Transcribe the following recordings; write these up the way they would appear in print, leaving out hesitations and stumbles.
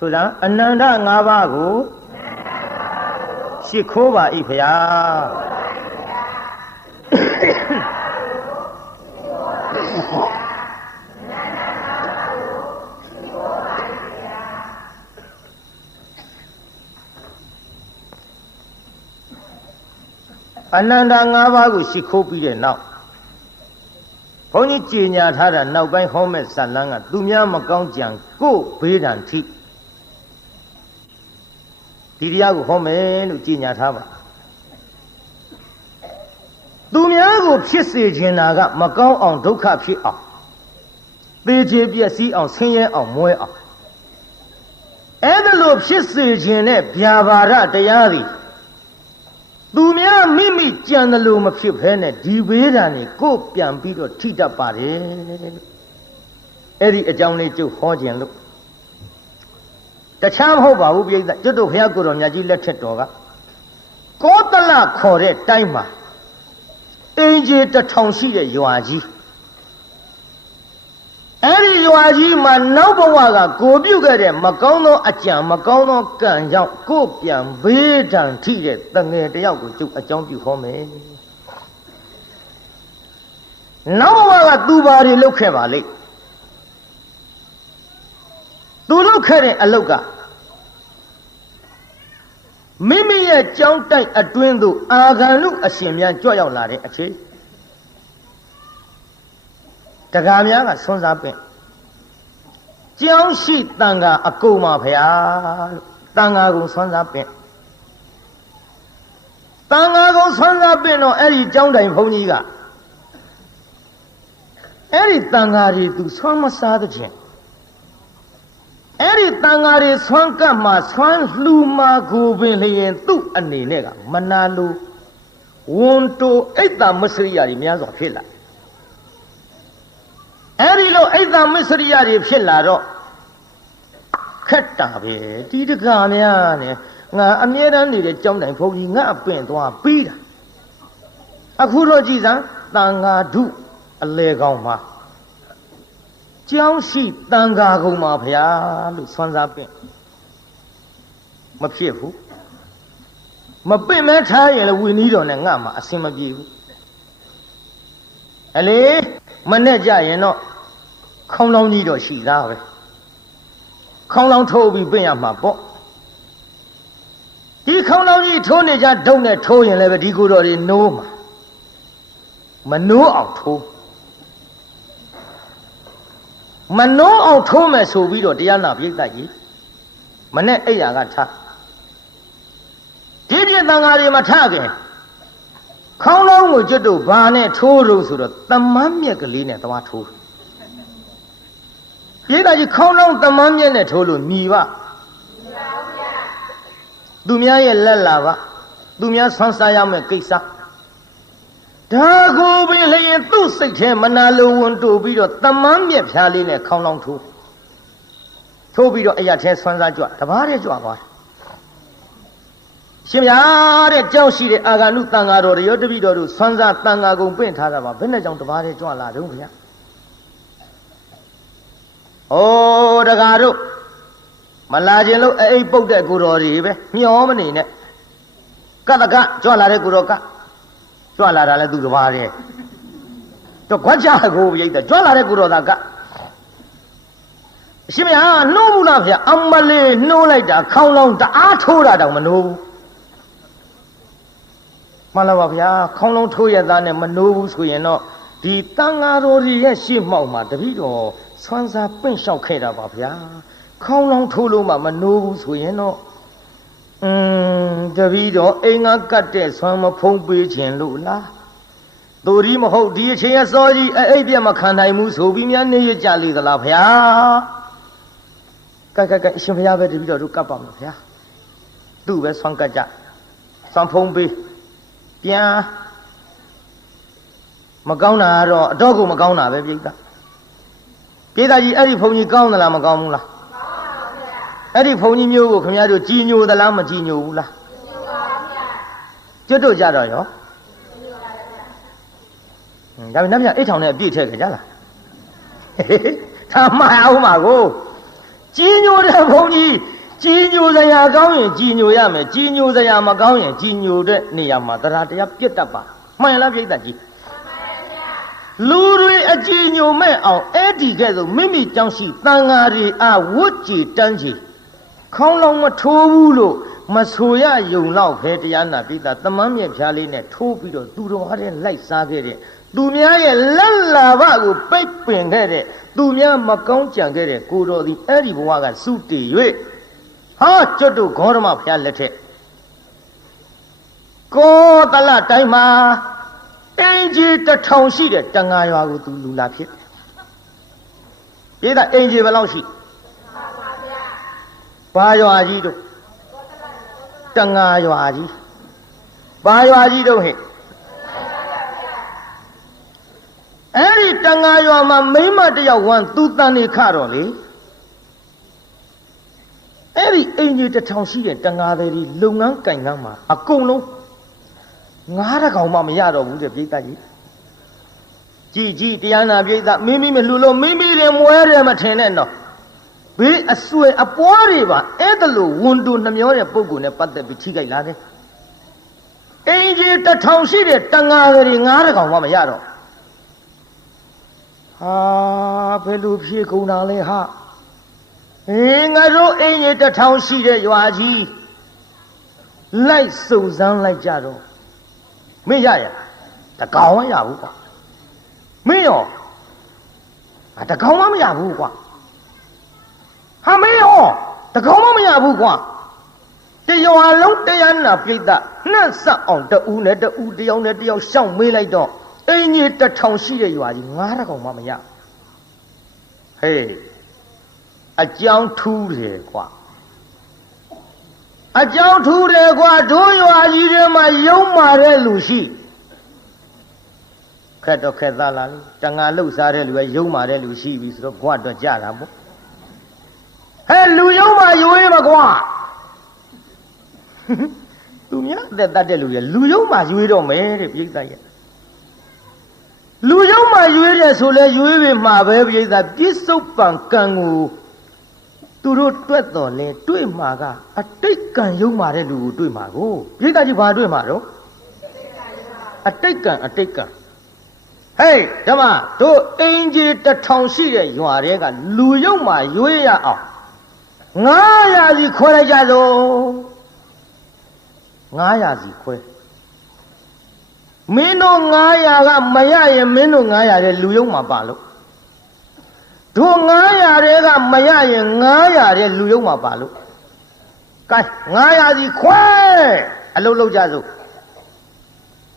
ဆိုတော့အနန္တ၅ပါးကိုရှိခိုးပါ၏ဖျားအနန္တ၅ပါးကိုရှိခိုးပြီးတဲ့နောက်ဘုန်းကြီးကြေညာထားတာနောက်ပိုင်းဟောမဲ့ဇာလန်းကသူများမကောင်းကြံကိုယ်ဘေးဒဏ်ထိဒီတရားကိုဟောမယ်လို့ကြေညာထားပါသူများကိုဖြစ်စေခြင်းတာကမကောင်းအောင်ဒုက္ခဖြစ်အောင်သေချေပျက်စီးအောင်ဆင်းရဲအောင်မွဲအောင်အဲ့ဒါလို့ဖြစ်စေခြင်းနဲ့ဗျာပါဒတရားတွေသူများမိမိကြံတယ်လို့မဖြစ်ဘဲနဲ့ဒီဘေးဒဏ်တွေကိုပြန်ပြီးတော့ထိတတ်ပါတယ်အဲ့ဒီအကြောင်းလေးကျုပ်ဟောခြင်းလို့တခြားမဟုတ်ပါဘူးပြိဿကျွတ်တို့ဘုရားကိုယ်တော်မြတ်ကြီးလက်ထက်တော်ကကောသလခေါ်တဲ့တိုင်းမှာအင်ဂျီ1000ရှိတဲ့ရွာကြီးအဲ့ဒီရွာကြီးမှာနောက်ဘဝကကိုပြုတ်ခဲ့တဲ့မကောင်းသောအကြံမကောင်းသောကံကြောင့်ကိုပြန်ဘေးဒဏ်ထိတဲ့တငယ်တယောက်ကိုကျုပ်အကြောင်းပြုဟောမယ်နောက်ဘဝကသူဘာတွေလုပ်ခဲ့ပါလိမ့်သူလုပ်ခဲ့တဲ့အလုပ်ကမိမိရဲ့ကြောင်းတိုက်အတွင်းသို့အာဂန္တုအရှင်များကြွရောက်လာတဲ့အချိန်တကားများကဆွမ်းစားပင့်ကြောင်းရှိတန်ခါအကုန်ပါဗျာလို့တန်ခါကုန်ဆွမ်းစားပင့်တန်ခါကုန်ဆွမ်းစားပင့်တော့အဲ့ဒီကြောင်းတိုင်ဘုန်းကြီးကအဲ့ဒီတန်ခါတွေသူဆွမ်းမစားတဲ့ချင်းအဲ့ဒီတန်ဃာတွေဆွမ်းကပ်မှာဆွမ်းလှူမှာကိုပင်လျင်သူ့အနေနဲ့ကမနာလိုဝန်တိုအိတ်တာမစ္စရိယတွေများစွာဖြစ်လာအဲ့ဒီလိုအိတ်တာမစ္စရိယတွေဖြစ်လာတော့ခက်တာပဲဒီတကားများနဲ့ငါအမြဲတမ်းနေတဲ့ကြောင်းတိုင်ဘုန်းကြီးငါအပင့်သွားပြီးတာအခုတော့ကြည်စမ်းတန်ဃာဓုအလေကောင်းမှာကြောင်းရှိတန်ခါကုန်ပါဗျာလို့ဆွမ်းစားပင့်မဖြစ်ဘူးမပင့်မဲထားရင်လည်းဝီနီးတော်နဲ့ငါမှအဆင်မပြေဘူးအလေမနဲ့ကြရင်တော့ခေါင်းလောင်းကြီးတော့ရှိသားပဲခေါင်းလောင်းထိုးပြီးပင့်ရမှာပေါ့ဒီခေါင်းလောင်းကြီးထိုးနေကြဒုတ်နဲ့ထိုးရင်လည်းပဲဒီကိုယ်တော်တွေနိုးမှာမနိုးအောင်ထိုးမနှောအောင်ထိုးမယ်ဆိုပြီးတော့တရားနာပြိတ္တကြီးမနဲ့အိယာကထားဒီပြည့်တန်ဃာတွေမထခင်ခေါင်းလုံးကိုကျွတ်တို့ဘာနဲ့ထိုးလို့ဆိုတော့တမန်းမြက်ကလေးနဲ့သွားထိုးပြိတ္တကြီးခေါင်းလုံးတမန်းမြက်နဲ့ထိုးလို့ညီပါသူများရဲ့လက်လာပါသူများဆွမ်းစားရမယ့်ကိစ္စဒါကိုပင်လျင်သူ့စိတ်ထဲမနာလိုဝန်တိုးပြီးတော့တမန်းမြက်ဖြားလေးနဲ့ခေါင်းလောင်းထိုးပြီးတော့အရာထဲဆွမ်းစားကြွတဘာတဲ့ကြွသွားရှင်ဗျာတဲ့ကြောက်ရှိတဲ့အာဂန္တုတန်ဃာတော်တွေရောတပိတော်တို့ဆွမ်းစားတန်ဃာကုန်ပင့်ထားတာပါဘယ်နဲ့ကြောင့်တဘာတဲ့ကြွလာတော့ဗျာဩတကားတို့မလာခြင်းလို့အိပ်ပုတ်တဲ့ကိုတော်တွေပဲမျောမနေနဲ့ကတကကြွလာတဲ့ကိုတော်ကကြွလာတာလဲသူတစ်ပါးတဲ့တော့ခွက်ချကိုပြိတ္တကြွလာတဲ့ကိုတော်သားကအရှင်မဟာနှိုးဘူးလားဗျာအမလေးနှိုးလိုက်တာခေါင်းလောင်းတအားထိုးတာတောင်မနှိုးဘူးမှန်လားပါဗျာခေါင်းလောင်းထိုးရသားနဲ့မနှိုးဘူးဆိုရင်တော့ဒီတန်ဃာတော်ကြီးရဲ့ရှေ့မှောက်မှာတပည့်တော်ဆွမ်းစားပင့်လျှောက်ခဲ့တာပါဗျာခေါင်းလောင်းထိုးလို့မှမနှိုးဘူးဆိုရင်တော့တပည့်တော်အိမ်ကကတ်တဲ့ဆွမ်းမဖုံးပေးခြင်းလို့လားသူဒီမဟုတ်ဒီအချိန်အစောကြီးအိပ်ပြက်မခံနိုင်ဘူးဆိုပြီးများနေရကြလေသလားဗျာကဲအရှင်ဘုရားပဲတပည့်တော်တို့ကပ်ပါမယ်ဗျာသူ့ပဲဆွမ်းကတ်ကြဆွမ်းဖုံးပေးပြန်မကောင်းတာကတော့အတော့ကိုမကောင်းတာပဲပြိတ္တာကြီးအဲ့ဒီဘုံကြီးကောင်းသလားမကောင်းဘူးလားအဲ့ဒီဘုံကြီးမျိုးကိုခင်ဗျားတို့ကြည်ညိုသလားမကြည်ညိုဘူးလားကျွတ်တို့ကြတော့ရောဒါပေမဲ့အိတ်ထောင်နဲ့အပြည့်ထည့်ကြလားဒါမှအောင်ပါကို ကြီးညိုတဲ့ဘုန်းကြီးကြီးညိုစရာကောင်းရင်ကြီးညိုရမယ်ကြီးညိုစရာမကောင်းရင်ကြီးညိုတဲ့နေရာမှာတရားတရားပြတ်တတ်ပါမှန်လားပြိတ္တကြီးလူတွေအကြည်ညိုမဲ့အောင်အဲ့ဒီကဲ့သို့မိမိကြောင့်ရှိတန်ဃာတွေအားဝတ်ကြည်တန်းကြည်ခေါင်းလုံးမထိုးဘူးလို့မဆိုရယုံတော့ဖဲတရားနာပိတာသမမ်းမြက်ဖြားလေးနဲ့ထိုးပြီးတော့သူတော်ဟာတဲ့လိုက်စားခဲ့တဲ့သူများရဲ့လက်လာဘကိုပိတ်ပင်ခဲ့တဲ့သူများမကောင်းကြံခဲ့တဲ့ကိုတော်သည်အဲ့ဒီဘဝကစုတည်၍ဟာကျွတ်တို့ဂေါရမဖျားလက်ထက်ကောတလတိုင်းမှာအင်ကြီးတစ်ထောင်ရှိတဲ့တန်ဃာရွာကိုသူလူလာဖြစ်တယ်ပြည်သားအင်ကြီးဘယ်လောက်ရှိဘာရွာကြီးတို့တန်ဃာရွာကြီးဘာရွာကြီးတို့ဟဲ့အဲ့ဒီတန်ဃာရွာမှာမိန်းမတစ်ယောက်ဝမ်းသူတန်နေခတော့လေအဲ့ဒီအင်ကြီးတစ်ထောင်ရှိတဲ့တန်ဃာတွေဒီလုပ်ငန်းကင်ကန်းမှာအကုန်လုံးငါးတကောင်မှမရတော့ဘူးတဲ့ပြိတ္တကြီးကြည်တရားနာပြိတ္တမိမိမလှူလို့မိမိလည်းမွဲတယ်မထင်နဲ့တော့ဘေးအဆွဲအပွားတွေပါအဲ့ဒါလို့ဝန်တူနှမျောတဲ့ပုဂ္ဂိုလ်နဲ့ပတ်သက်ပြီးထိခိုက်လာတယ်အင်ကြီးတစ်ထောင်ရှိတဲ့တန်ဃာတွေငါးတကောင်မှမရတော့ဟာဘယ်လိုဖြေကုန်တာလဲဟာငါတို့အင်ကြီးတစ်ထောင်ရှိတဲ့ရွာကြီးလိုက်စုံစမ်းလိုက်ကြတော့မင်းရရတကောင်မရဘူးကွာမင်းရောတကောင်မရဘူးကွာဟာမင်းရောတကောင်မရဘူးကွာတရွာလုံးတရားနာပြိတ္တနှက်ဆက်အောင်တူနဲ့တူတယောက်နဲ့တယောက်ရှောက်မေးလိုက်တော့အင်းကြီးတစ်ထောင်ရှိတဲ့ရွာကြီးငါးတကောင်မရဟေးအကြောင်းထူးတယ်ကွာအကြောင်းထူးတယ်ကွာတို့ရွာကြီးထဲမှာယုံမာတဲ့လူရှိခက်တော့ခက်သားလားတန်ငါလှုပ်ရှားတဲ့လူပဲယုံမာတဲ့လူရှိပြီဆိုတော့ကွာတော့ကြတာပေါ့ဟဲ့လူယုံမာရွေးမကွာသူများအသက်တတ်တဲ့လူတွေလူယုံမာရွေးတော့မယ်တဲ့ပြိဿရဲ့လူယုံမာရွေးတယ်ဆိုလဲရွေးပြီမှာပဲပြိဿပြစ္ဆုတ်ပံကံကိုသူတို့တွက်တော်လဲတွေ့မှာကအတိတ်ကံယုံမာတဲ့လူကိုတွေ့မှာကိုပြိဿကြီးဘာတွေ့မှာတော့အတိတ်ကံဟေးဓမ္မတို့အင်ကြီးတစ်ထောင်ရှိတဲ့ရွာတွေကလူယုံမာရွေးရအောင်900စီခွဲလိုက်ကြလို့900စီခွဲမင်းတို့900ကမရရင်မင်းတို့900တဲ့လူယုံမာပါလို့တို့900တွေကမရရင်900တဲ့လူယုံမာပါလို့ကဲ900စီခွဲအလုပ်လုပ်ကြစို့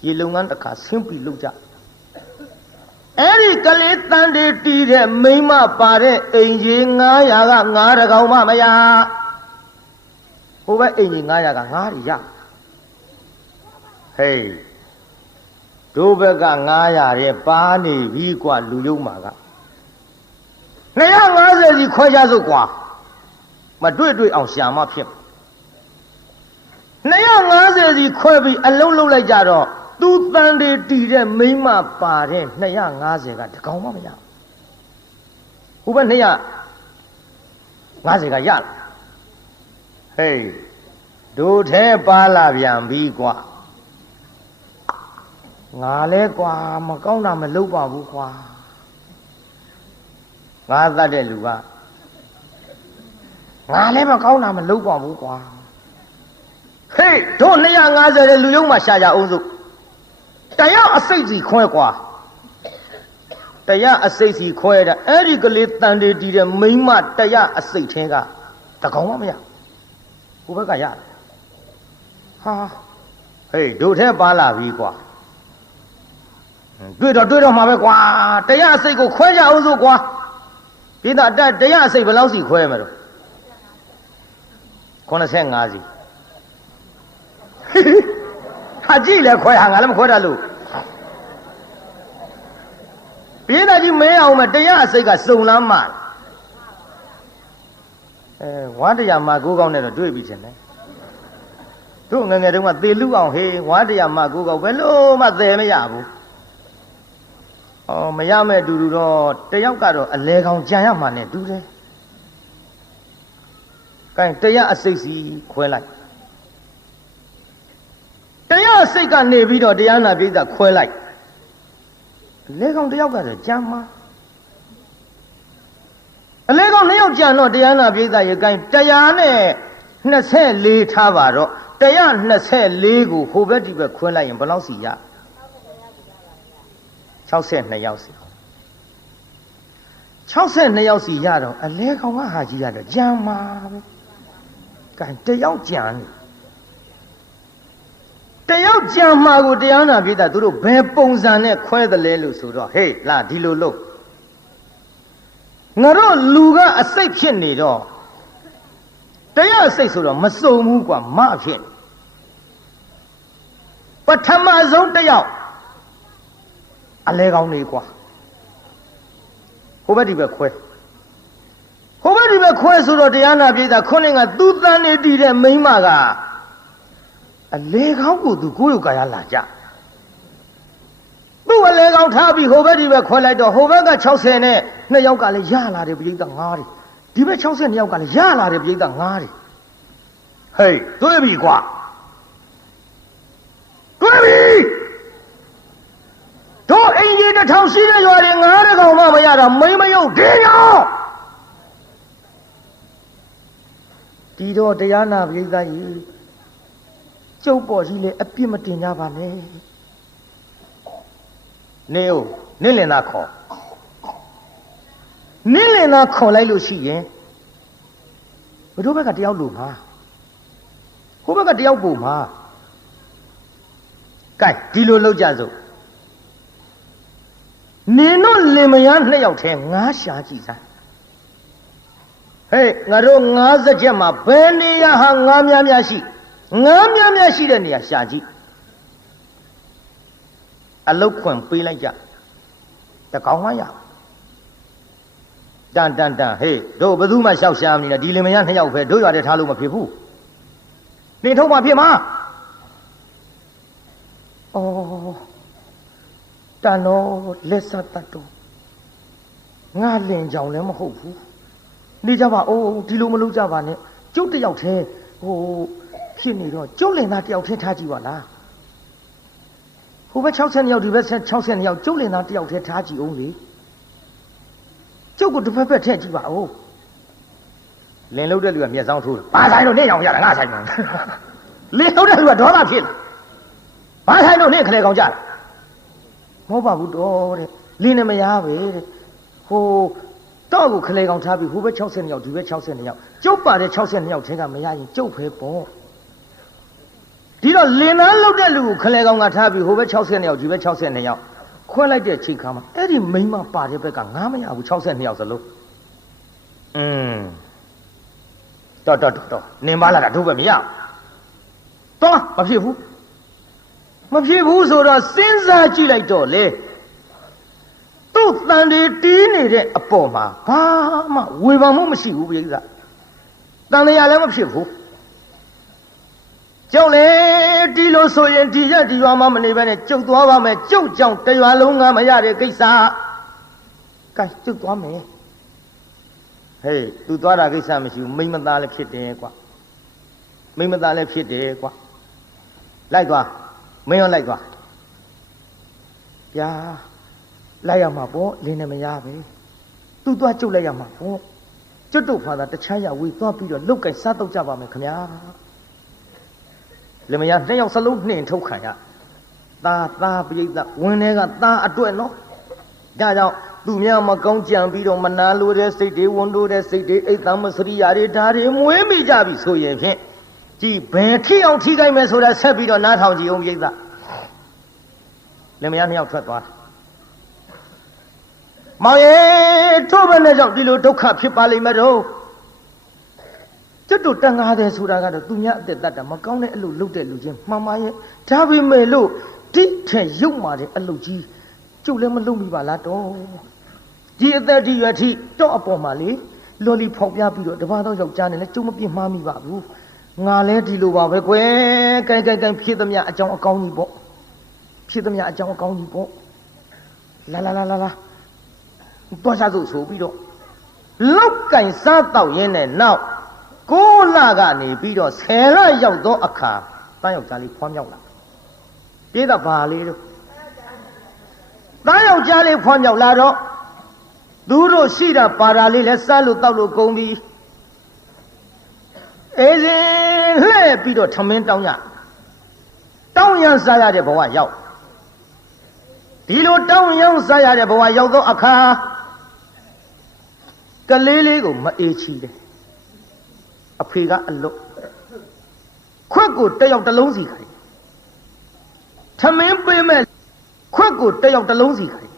ရေလုပ်ငန်းတစ်ခါဆင်းပြီးလုပ်ကြအဲ့ဒီကလေးတန်တေတီးတဲ့မိန်းမပါတဲ့အိမ်ကြီး900က9တကောင်မှမရဟိုဘက်အိမ်ကြီး900က9တွေရဟေးတို့ဘက်က900တဲ့ပါနေပြီกว่าလူယုံမှာက250စီခွဲကြစို့กว่าမတွေ့အောင်ရှာမှဖြစ်250စီခွဲပြီးအလုံးလုံးလိုက်ကြတော့သူတန်တေတီတဲ့မိမပါတဲ့250ကတကောင်မှမရဟိုဘက်250ကရလားဟေးတို့ထဲပါလာပြန်ပြီကွာငါလဲကွာမကောင်းတာမလုပ်ပါဘူးကွာငါသတ်တဲ့လူကငါလဲမကောင်းတာမလုပ်ပါဘူးကွာဟေးတို့250တဲ့လူယုံမှာရှာကြအောင်စို့တရားအစိတ်စီခွဲကွာတရားအစိတ်စီခွဲတာအဲ့ဒီကလေးတန်တေတီတဲ့မိန်းမတရားအစိတ်ထဲကတကောင်မှမရဟိုဘက်ကရဟာဟေးတို့ထဲပါလာပြီကွာတွေ့တော့မှာပဲကွာတရားအစိတ်ကိုခွဲကြအောင်စို့ကွာဒီတော့တရားအစိတ်ဘယ်လောက်စီခွဲမှာတော့85စီဟာကြည့်လဲခွဲဟာငါလည်းမခွဲတတ်လို့ပြည်သားကြီးမဲအောင်မတရားအစိတ်ကစုံလမ်းမှာဝါတရားမှာကိုးကောင်းနဲ့တော့တွေ့ပြီချင်းတယ်တို့ငငယ်တုန်းကသေလူအောင်ဟေးဝါတရားမှာကိုးကောင်းဘယ်လို့မှသေမရဘူးမရမဲ့တူတူတော့တယောက်ကတော့အလဲကောင်ကြံရမှာနဲ့တူတယ် Cái tây á xây gì khỏe lại tây á xây cả nề bí đó tây á là bí đã khỏe lại lấy không tây á cả rồi chăng mà lấy không nếu chăng nó tây á là bí đã cái tây á này nó sẽ lì tha vào rồi tây á nó sẽ lì của hồ bé đi về khỏe lại bao lâu xí ya cháu sẽ này nhau xí cháu sẽ này nhau xí ya rồi lấy không á hà gì ya rồi chăng mà cái tây á chăng tây áo chàng mà của tây áo nào biết ta tụi nó bé bông ra này khoe được lên lũ số đó hey là đi lô lô ngờ đó lũ cái xây phiền này đó tây áo xây số đó mà số mu quả má phiền và tham mà giống tây áo anh lấy gạo này quả hôm nay đi về khoe số đó tây áo nào biết ta con này ngà tụt ta này đi ra mấy mà cả lấy gạo của tụi cô cái gì là chả, tụi lấy gạo thà bị hồ bé đi về khoai lại đó hồ bé cái cháu xe này này yêu cái là giá là để bị tăng ngã đi, đi về cháu xe này yêu cái là giá là để bị tăng ngã đi, hey tôi bị quá, tôi bị, tôi anh đi đến thằng sĩ này rồi thì ngã đấy không mà bây giờ là mấy yêu thế nhau, đi đó thì anh nào bị cái gì châu bò gì lên ấp mà tiền nhà bạn này, nếu nên lên nào khó lại lúc gì vậy, bữa đó cái đeo lùm ha, hôm cái đeo bùm ha, cái đi lô lâu cha rồi, nên nó lên mà ăn này yêu thèm ngã xa gì ra, hey ngã rồi ngã ra chứ mà bên này hàng ngã mía gì ngã mía gì đấy nè xa gì à lâu quên pi lại chả ta có hóa ya đan hey đồ bữa mà sao xem này đi lên mà ăn hay yêu phải đối vào để tháo luôn mà phiền phu nên thâu mà phiền mà ta nó lết sát ta đồ ngã lên giàu lên mà hậu phu đi ra bà đi luôn mà lúc ra bà này chút thì yêu thế phiền này rồi chút lên nào yêu thế tha gì vậy là hồ bé cháu xem nhau thì bé cháu xem nhau chút lên nào yêu thế tha gì ông đi chút cũng được phải thế gì vậy lên lâu đây lừa miệt giao thu ba sai rồi nên nhau giờ là ngã sai mà lên lâu đây lừa đó là phiền ba sai rồi nên khơi con chả mỗi bà bút đó đấy lên này mà ya về hồ đó cũng khơi con chả bị hồ bé cháu xem nhau thì bé cháu xem nhau chút bà để cháu xem nhau thế cả mà ya gì chút phải bỏ đi đó lên nào lâu đây lừa khơi con ngã chả bị hồ bé cháu xem nhau thì bé cháu xem nhau khoe lại để chỉ khám ấy thì mình mà bà để bé cả ngã mà ya hồ cháu xem nhau rồi luôn đó nên mà là đủ vậy mi à đó mà phiền phú rồi đó sinh ra chỉ lại đó le tu tan đi tí này đấy à bỏ mà ba mà vui bằng mà xỉu vậy đó tan này là mà phiền phú cháu le đi lô soi yên đi ra đi vào mà mình này cháu tua vào mẹ cháu cháu đi vào luôn à mà ra để cái sao cái cháu tua mẹ hey tu tua ra cái sao mà xỉu mình mà ta lại phiền đấy quá lại tua mấy ông lại qua, ya, lại mà bố lên này mà ya vậy, tu tua chú lại mà bố, chú tu phải là tất cả ya vui tua bây giờ lúc cái sát đâu cha vào mình không ya, lên mà ya này ông sao lúc này thâu khai ya, ta bây giờวันนี้ก็ta ở tuổi nó, cha cháu tu nhà mà công chẳng bây giờ mà na lúa để xây để vốn lúa để xây để ấy tao mà xử ya để đá để muối mi cha bị sôi vậy phê. Chỉ bé khi ông thi cái mấy số đã sẽ bị đó nát thằng gì ông vậy ta nên mình ăn nhau thuật toán mà ye cho bên này dọc đi lối đâu khắp phía ba lê mà đâu chất đồ tăng ngà để số ra cái đó tu nhã để tạt mà câu này lúc để lúc gì mà ye cha vì mấy lúc tí thể dùng mà để lúc gì chú lên mà lúc bị bà lá đó chỉ để đi về thì cho bỏ mà lấy loli phọc ya bị rồi đó vào dọc cha này là chú mà bị ma mi bà bu ngà lẽ đi lùa vào với quê cái phía tâm nhà trong con như bộ phía tâm nhà trong con như bộ la tôi ra rủ số bị độ lúc cảnh sát tàu yên này nào ကိုလာကနေပြီးတော့ဆယ်လရောက်သောအခါတန်းယောက်ျားလေးဖွားမြောက်လာပြေးတော့ဘာလေးတို့တန်းယောက်ျားလေးဖွားမြောက်လာတော့သူတို့ရှိတာပါတာလေးလဲစားလို့တောက်လို့ကုန်ပြီအေးစဉ်လှဲ့ပြီးတော့ထမင်းတောင်းရန်စားရတဲ့ဘဝရောက်ဒီလိုတောင်းရန်စားရတဲ့ဘဝရောက်သောအခါကလေးလေးကိုမအေးချီတယ်အဖေကအလွတ်ခွက်ကိုတယောက်တစ်လုံးစီခိုင်းထမင်းပေးမဲ့ခွက်ကိုတယောက်တစ်လုံးစီခိုင်း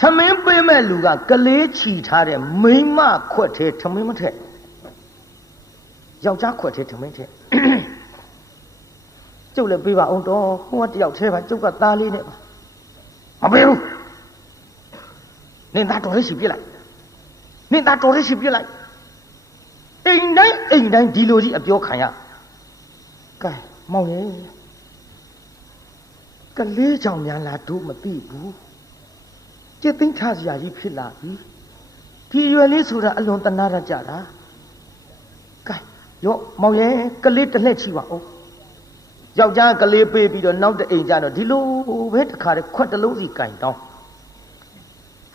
ထမင်းပေးမဲ့လူကကလေးချီထားတဲ့မိန်းမခွက်ထဲထမင်းမထက်ယောက်ျားခွက်ထဲထမင်းထက်ကျုပ်လည်းပေးပါအောင်တော့ဟိုကတယောက်ထဲပါကျုပ်ကသားလေးနဲ့ပါမပေးဘူးနင်သားတော်လေးရှိပြစ်လိုက်နင်သားတော်လေးရှိပြစ်လိုက်အိမ်တိုင်းဒီလိုကြီးအပြောခံရကဲမောင်ရေကလေးကြောင့်များလားတို့မသိဘူးကျက်သိမ်းထားစရာကြီးဖြစ်လာပြီဒီရွယ်လေးဆိုတာအလွန်တနာရကြတာကဲရောမောင်ရေကလေးတစ်လှည့်ချီပါဦးယောက်ျားကလေးပေးပြီးတော့နောက်တအိမ်ကျတော့ဒီလိုပဲတခါတည်းခွက်တစ်လုံးစီကင်တောင်း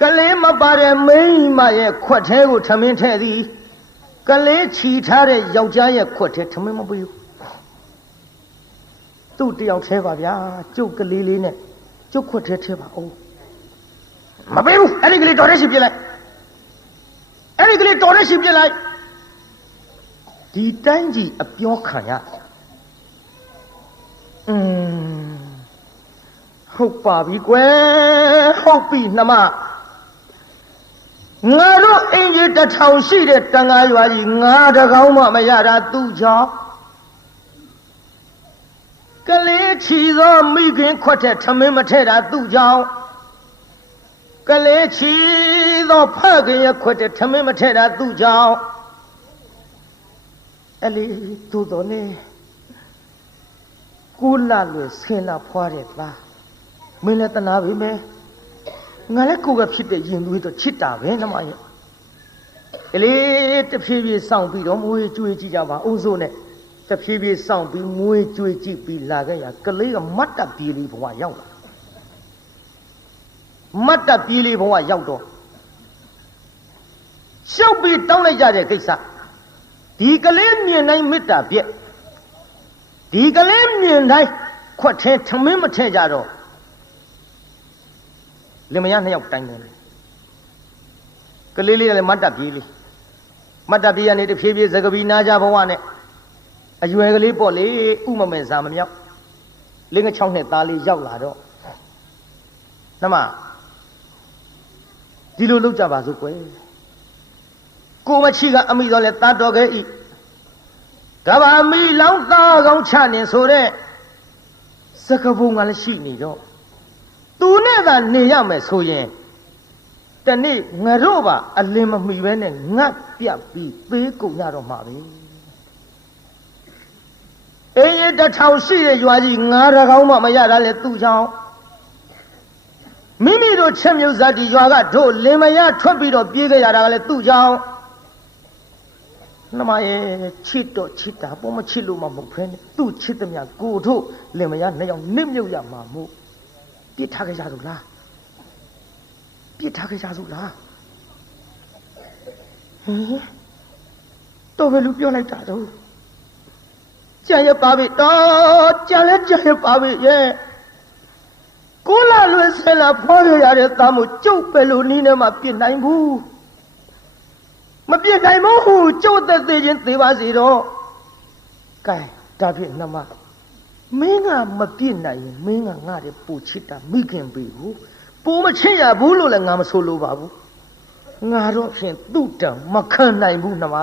ကလေးမပါတဲ့မိန်းမရဲ့ခွက်သေးကိုထမင်းထဲသည်ကလေးချီထားတဲ့ယောက်ျားရဲ့ခွက်ထဲထမင်းမပေးဘူးသူ့တယောက်သေးပါဗျာကျုပ်ကလေးလေးနဲ့ကျုပ်ခွက်ထဲပါဦးမပေးဘူးအဲ့ဒီကလေးတော်ရဲရှိပြလိုက်အဲ့ဒီကလေးတော်ရဲရှိပြလိုက်ဒီတိုင်းကြီးအပြောခံရဟုတ်ပါပြီကွယ်ဟုတ်ပြီနှမငါတို့အင်ကြီးတစ်ထောင်ရှိတဲ့တန်ဃာရွာကြီးငါတကောင်းမှမရတာသူ့ကြောင့်ကလေးချီသောမိခင်ခွက်တဲ့ထမင်းမထဲတာသူ့ကြောင့်ကလေးချီသောဖခင်ရဲ့ခွက်တဲ့ထမင်းမထဲတာသူ့ကြောင့်အဲ့လေသူ့တော်နေကိုလာလွယ်ဆင်းလာဖွားတဲ့သားမင်းလည်းတနာပြီမယ်ငါလည်းကိုယ်ကဖြစ်တဲ့ရင်သွေးတော့ချစ်တာပဲနှမရဲ့ကလေးတဖြည်းဖြည်းစောင့်ပြီးတော့မွေးကြွေးကြည့်ကြပါဦးစိုးနဲ့တဖြည်းဖြည်းစောင့်ပြီးမွေးကြွေးကြည့်ပြီးလာခဲ့ရကလေးကမတ်တပ်ပြေးလေးဘဝရောက်လာမတ်တပ်ပြေးလေးဘဝရောက်တော့ရှုပ်ပြီးတောင်းလိုက်ကြတဲ့ကိစ္စဒီကလေးမြင်တိုင်းမေတ္တာပြည့်ဒီကလေးမြင်တိုင်းခွက်ထဲထမင်းမထဲကြတော့လင်မယားနှစ်ယောက်တိုင်းတယ်ကလေးလေးလည်းမတ်တပ်ပြေးလေးမတ်တပ်ပြေးကနေတဖြည်းဖြည်းသကပီနာကြဘဝနဲ့အရွယ်ကလေးပေါ့လေဥမမဲစာမမြောက်လင်းက6နှစ်သားလေးရောက်လာတော့နှမဒီလိုလုပ်ကြပါစို့ကွယ်ကိုမချီကအမိတော်လဲသားတော်ခဲ့ဤကဘာမီလောင်းသားကောင်းချနေဆိုတဲ့စကပုံကလည်းရှိနေတော့သူနဲ့သာနေရမယ်ဆိုရင်တနေ့ငါတို့ပါအလင်းမမီပဲနဲ့ငတ်ပြတ်ပြီးသေးကုန်ရတော့မှာပဲအေးတစ်ထောင်ရှိတဲ့ရွာကြီးငါးရကောင်းမှမရတာလေသူ့ကြောင့်မိမိတို့ချက်မြုပ်ဇာတိရွာကတို့လင်မယားထွက်ပြီးတော့ပြေးခဲ့ရတာကလည်းသူ့ကြောင့်နှမရဲ့ချစ်တော့ချစ်တာပေါ်မချစ်လို့မှမဟုတ်ဖ ೇನೆ သူ့ချစ်သမျှကိုတို့လင်မယားနှစ်ယောက်နစ်မြုပ်ရမှာမို့ပြစ်ထားခဲ့ကြလို့လားပြစ်ထားခဲ့ကြလို့လားဟင်တော့ဘယ်လိုပြောလိုက်တာတော့ကြံရပါပြီတော့ကြံလဲကြံရပါပြီရဲ့ကိုလာလွယ်ဆဲလာဖွားရရတဲ့သားမို့ကျုပ်ပဲလို့နီးနေမှပြစ်နိုင်ဘူးမပြစ်နိုင်မို့ဟိုကျုပ်သက်သေးချင်းသေးပါစေတော့ကဲဒါဖြင့်နှမမင်းကမပြစ်နိုင်ရင်မင်းကငါ့ရဲ့ပူချစ်တာမိခင်ပြီဘူးပူမချစ်ရဘူးလို့လည်းငါမဆိုလိုပါဘူးငါတော့ဖြင့်သူ့တံမခံနိုင်ဘူးနှမ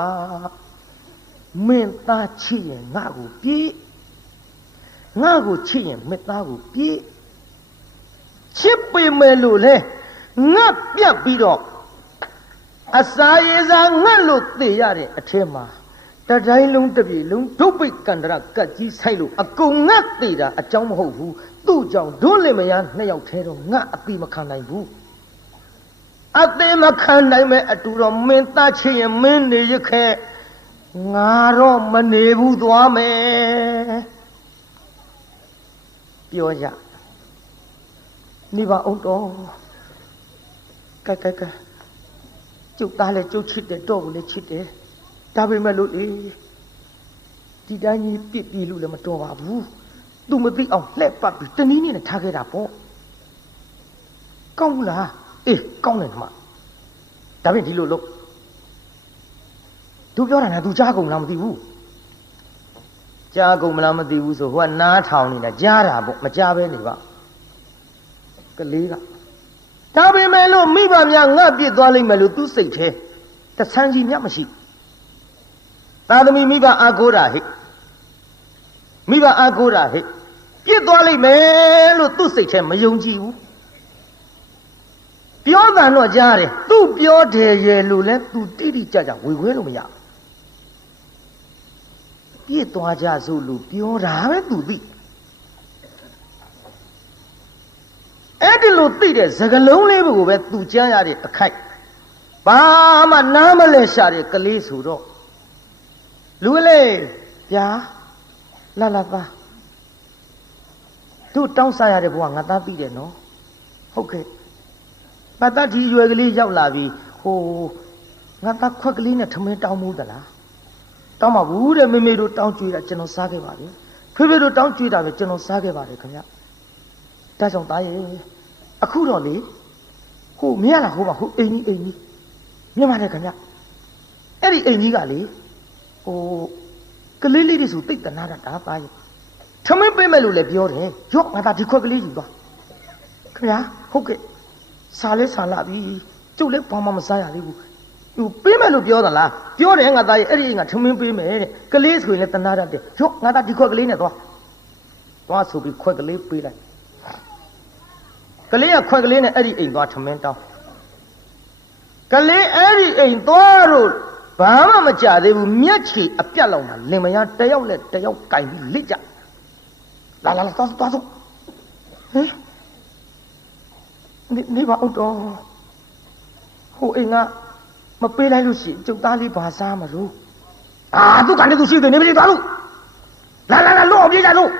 မင်းသားချစ်ရင်ငါ့ကိုပြေးငါ့ကိုချစ်ရင်မင်းသားကိုပြေးချစ်ပေမဲ့လို့လေငါပြတ်ပြီးတော့အစာရေစာငတ်လို့သေရတဲ့အထဲမှာတတိုင်းလုံးတစ်ပြေလုံးဒုပိတ်ကန္တရကတ်ကြီးဆိုင်လို့အကုန်ငတ်သေးတာအကြောင်းမဟုတ်ဘူးသူ့ကြောင့်ဒုလင်မယားနှစ်ယောက်ထဲတော့ငတ်အတိမခံနိုင်ဘူးအသေးမခံနိုင်မဲ့အတူတော့မင်းသားချစ်ရင်မင်းနေရခဲ့ ငါတော့မနေဘူးသွားမယ်ပြောကြနေပါအောင်တော့ကဲကျုပ်သားလည်းကျုပ်ချစ်တယ်တော့ကိုလည်းချစ်တယ်ဒါပေမဲ့လို့လေဒီတိုင်းကြီးပြစ်ပြီးလို့လည်းမတော်ပါဘူးသူမသိအောင်လှည့်ပတ်ပြီးတနည်းနည်းနဲ့ထားခဲ့တာပေါ့ကောင်းဘူးလားအေးကောင်းတယ်ခမဒါပြင်ဒီလိုလို့သူပြောတာနဲ့သူကြားကုန်လားမသိဘူးကြားကုန်မလားမသိဘူးဆိုဟိုကနားထောင်နေတာကြားတာပေါ့မကြားပဲနေပါကလေးကဒါပေမဲ့လို့မိဘများငါပြစ်သွားလိမ့်မယ်လို့သူစိတ်သေးတဆန်းကြီးမြတ်မရှိသာသမီမိဘအာကိုးတာဟိမိဘအာကိုးတာဟိပြစ်သွားလိမ့်မယ်လို့သူစိတ်သေးမယုံကြည်ဘူးပြောတာတော့ကြားတယ်သူပြောတယ်ရဲ့လို့လဲသူတိတိကျကျဝေခွဲလို့မရဘူးပြစ်သွားကြစို့လို့ပြောတာပဲသူသိအဲ့ဒီလိုသိတဲ့စကလုံးလေးကိုပဲသူကြားရတဲ့အခိုက်ဘာမှနားမလဲရှာတဲ့ကလေးဆိုတော့လူလေးဗျာလာပါသူတောင်းစားရတဲ့ဘဝငါသားသိတယ်နော်ဟုတ်ကဲ့ငါသားဒီရွယ်ကလေးရောက်လာပြီဟိုငါသားခွက်ကလေးနဲ့ထမင်းတောင်းမှုသလားတောင်းပါဘူးတဲ့မေမေတို့တောင်းကြွေးတာကျွန်တော်စားခဲ့ပါပြီဖေဖေတို့တောင်းကြွေးတာပဲကျွန်တော်စားခဲ့ပါတယ်ခင်ဗျဒါကြောင့်သားရဲ့အခုတော့လေဟိုမရလားဟိုပါဟိုအိမ်ကြီးမြင်ပါတယ်ခင်ဗျအဲ့ဒီအိမ်ကြီးကလေဟိုကလေးလေးတွေဆိုတိတ်တနာတာဒါသားရဲ့ထမင်းပေးမယ်လို့လည်းပြောတယ်ရော့ငါသားဒီခွက်ကလေးယူသွားခင်ဗျဟုတ်ကဲ့စားလဲစားလာပြီကျုပ်လည်းဘာမှမစားရသေးဘူးသူပေးမယ်လို့ပြောသလားပြောတယ်ငါသားရဲ့အဲ့ဒီငါထမင်းပေးမယ်တဲ့ကလေးဆိုရင်လည်းတနာတတ်တယ်ရော့ငါသားဒီခွက်ကလေးနဲ့သွားဆိုပြီးခွက်ကလေးပေးလိုက်ကလေးကခွက်ကလေးနဲ့အဲ့ဒီအိမ်သွားထမင်းတောင်းကလေးအဲ့ဒီအိမ်သွားလို့ဘာမှမကြသေးဘူးမျက်ခြေအပြတ်လောက်မှလင်မယားတယောက်နဲ့တယောက်ကင်ပြီးလိကြလာသွားစို့ဟင်နေပါဦးတော့ဟိုအိမ်ကမပေးလိုက်လို့ရှိကျုပ်သားလေးဘာစားမလို့သူကနေသူရှိတယ်နေမလေးသွားလို့လာလို့အောင်ပြေးကြလို့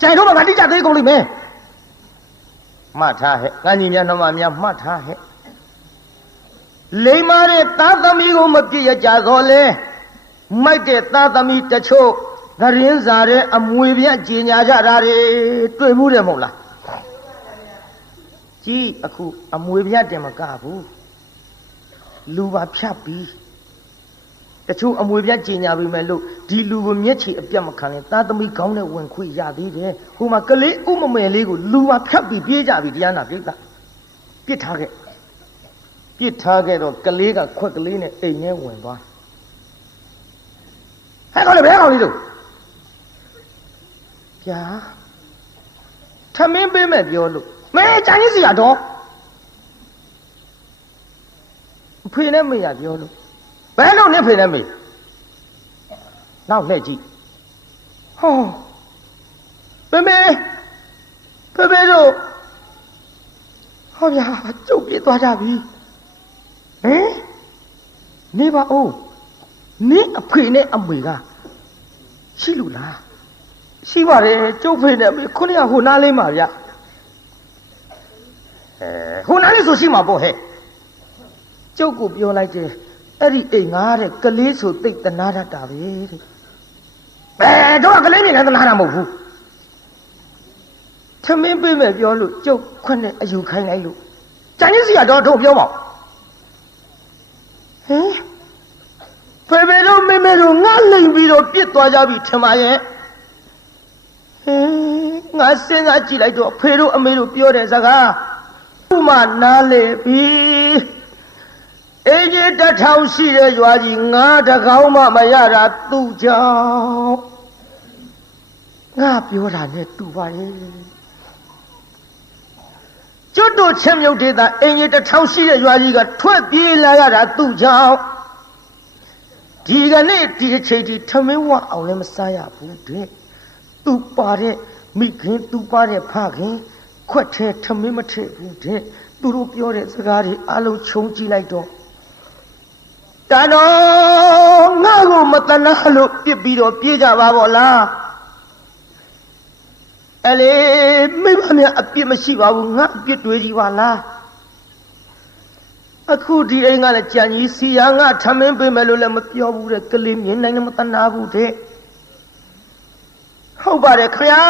ကြိုင်တော့မှငါတိကျသေးကုန်လိမ့်မယ်မှတ်ထားဟဲ့ငါညီများနှမများမှတ်ထားဟဲ့လိမ္မာတဲ့သားသမီးကိုမပြည့်ရကြတော့လေမိုက်တဲ့သားသမီးတချို့သတင်းစာတဲ့အမွေပြကြေညာကြတာတွေတွေ့မှုတယ်မဟုတ်လားကြည်အခုအမွေပြတင်မကဘူးလူပါဖြတ်ပြီးတချို့အမွေပြကြေညာပြီမဲ့လို့ဒီလူကိုမျက်ခြေအပြတ်မခံရင်သားသမီးကောင်းတဲ့ဝင်ခွေရသေးတယ်ဟိုမှာကလေးဥမမယ်လေးကိုလူပါဖြတ်ပြီးပြေးကြပြီတရားနာပြိတ္တာပြစ်ထားခဲ့တော့ကလေးကခွက်ကလေးနဲ့အိမ်ထဲဝင်သွားဟဲ့ကောင်လေးဘယ်ကောင်လေးတို့ဗျာထမင်းပေးမယ်ပြောလို့မဲကြံကြီးစီရတော့ဖေနဲ့မေရပြောလို့ဘယ်လိုနဲ့ဖေနဲ့မေနောက်လှည့်ကြည့်ဟောဖေတို့ဟောဗျာကျုပ်ပြေးသွားကြပြီဟင်နေပါဦးနင်းအဖေနဲ့အမေကရှိလို့လားရှိပါတယ်ကျုပ်ဖေနဲ့အမေခုနကဟိုနားလေးမှာဗျဟိုနားလေးဆိုရှိမှာပေါ့ဟဲ့ကျုပ်ကိုပြောလိုက်တယ်အဲ့ဒီအိမ်ငါတဲ့ကလေးဆိုသိတ်တနာတတ်တာပဲတဲ့တော့ကလေးမြင်လည်းတနာတာမဟုတ်ဘူးထမင်းပေးမယ်ပြောလို့ကျုပ်ခွနဲ့အယူခိုင်းလိုက်လို့ကြံကြီးစီကတော့တို့ပြောပါဟင်ဖေတို့မေမေတို့ငါလိမ်ပြီးတော့ပြစ်သွားကြပြီထင်ပါရဲ့ဟင်ငါစဉ်းစားကြည့်လိုက်တော့ဖေတို့အမေတို့ပြောတဲ့စကားဥမနားလေပြီအေးကြီးတစ်ထောင်ရှိတဲ့ရွာကြီးငါတကောင်းမှမရတာသူ့ကြောင့်ငါပြောတာနဲ့တူပါရဲ့ကျွတ်တို့ချင်းမြုပ်ဒေသအင်ကြီးတစ်ထောင်ရှိတဲ့ရွာကြီးကထွက်ပြေးလာရတာသူ့ကြောင့်ဒီကနေ့ဒီအချိန်ထိထမင်းဝအောင်လည်းမစားရဘူးတဲ့သူပါတဲ့မိခင်သူပါတဲ့ဖခင်ခွက်ထဲထမင်းမထည့်ဘူးတဲ့သူတို့ပြောတဲ့စကားတွေအလုံးခြုံကြည့်လိုက်တော့တတော် ငါ့ကိုမတနာလို့ပြစ်ပြီးတော့ပြေးကြပါဗောလားအလေမိဘများအပြစ်မရှိပါဘူးငါအပြစ်တွေးကြီးပါလားအခုဒီအိမ်ကလည်းကြံကြီးစီယာငါထမင်းပေးမယ်လို့လည်းမပြောဘူးတဲ့ကလေးမြင်နိုင်လည်းမတနာဘူးတဲ့ဟုတ်ပါတယ်ခင်ဗျာ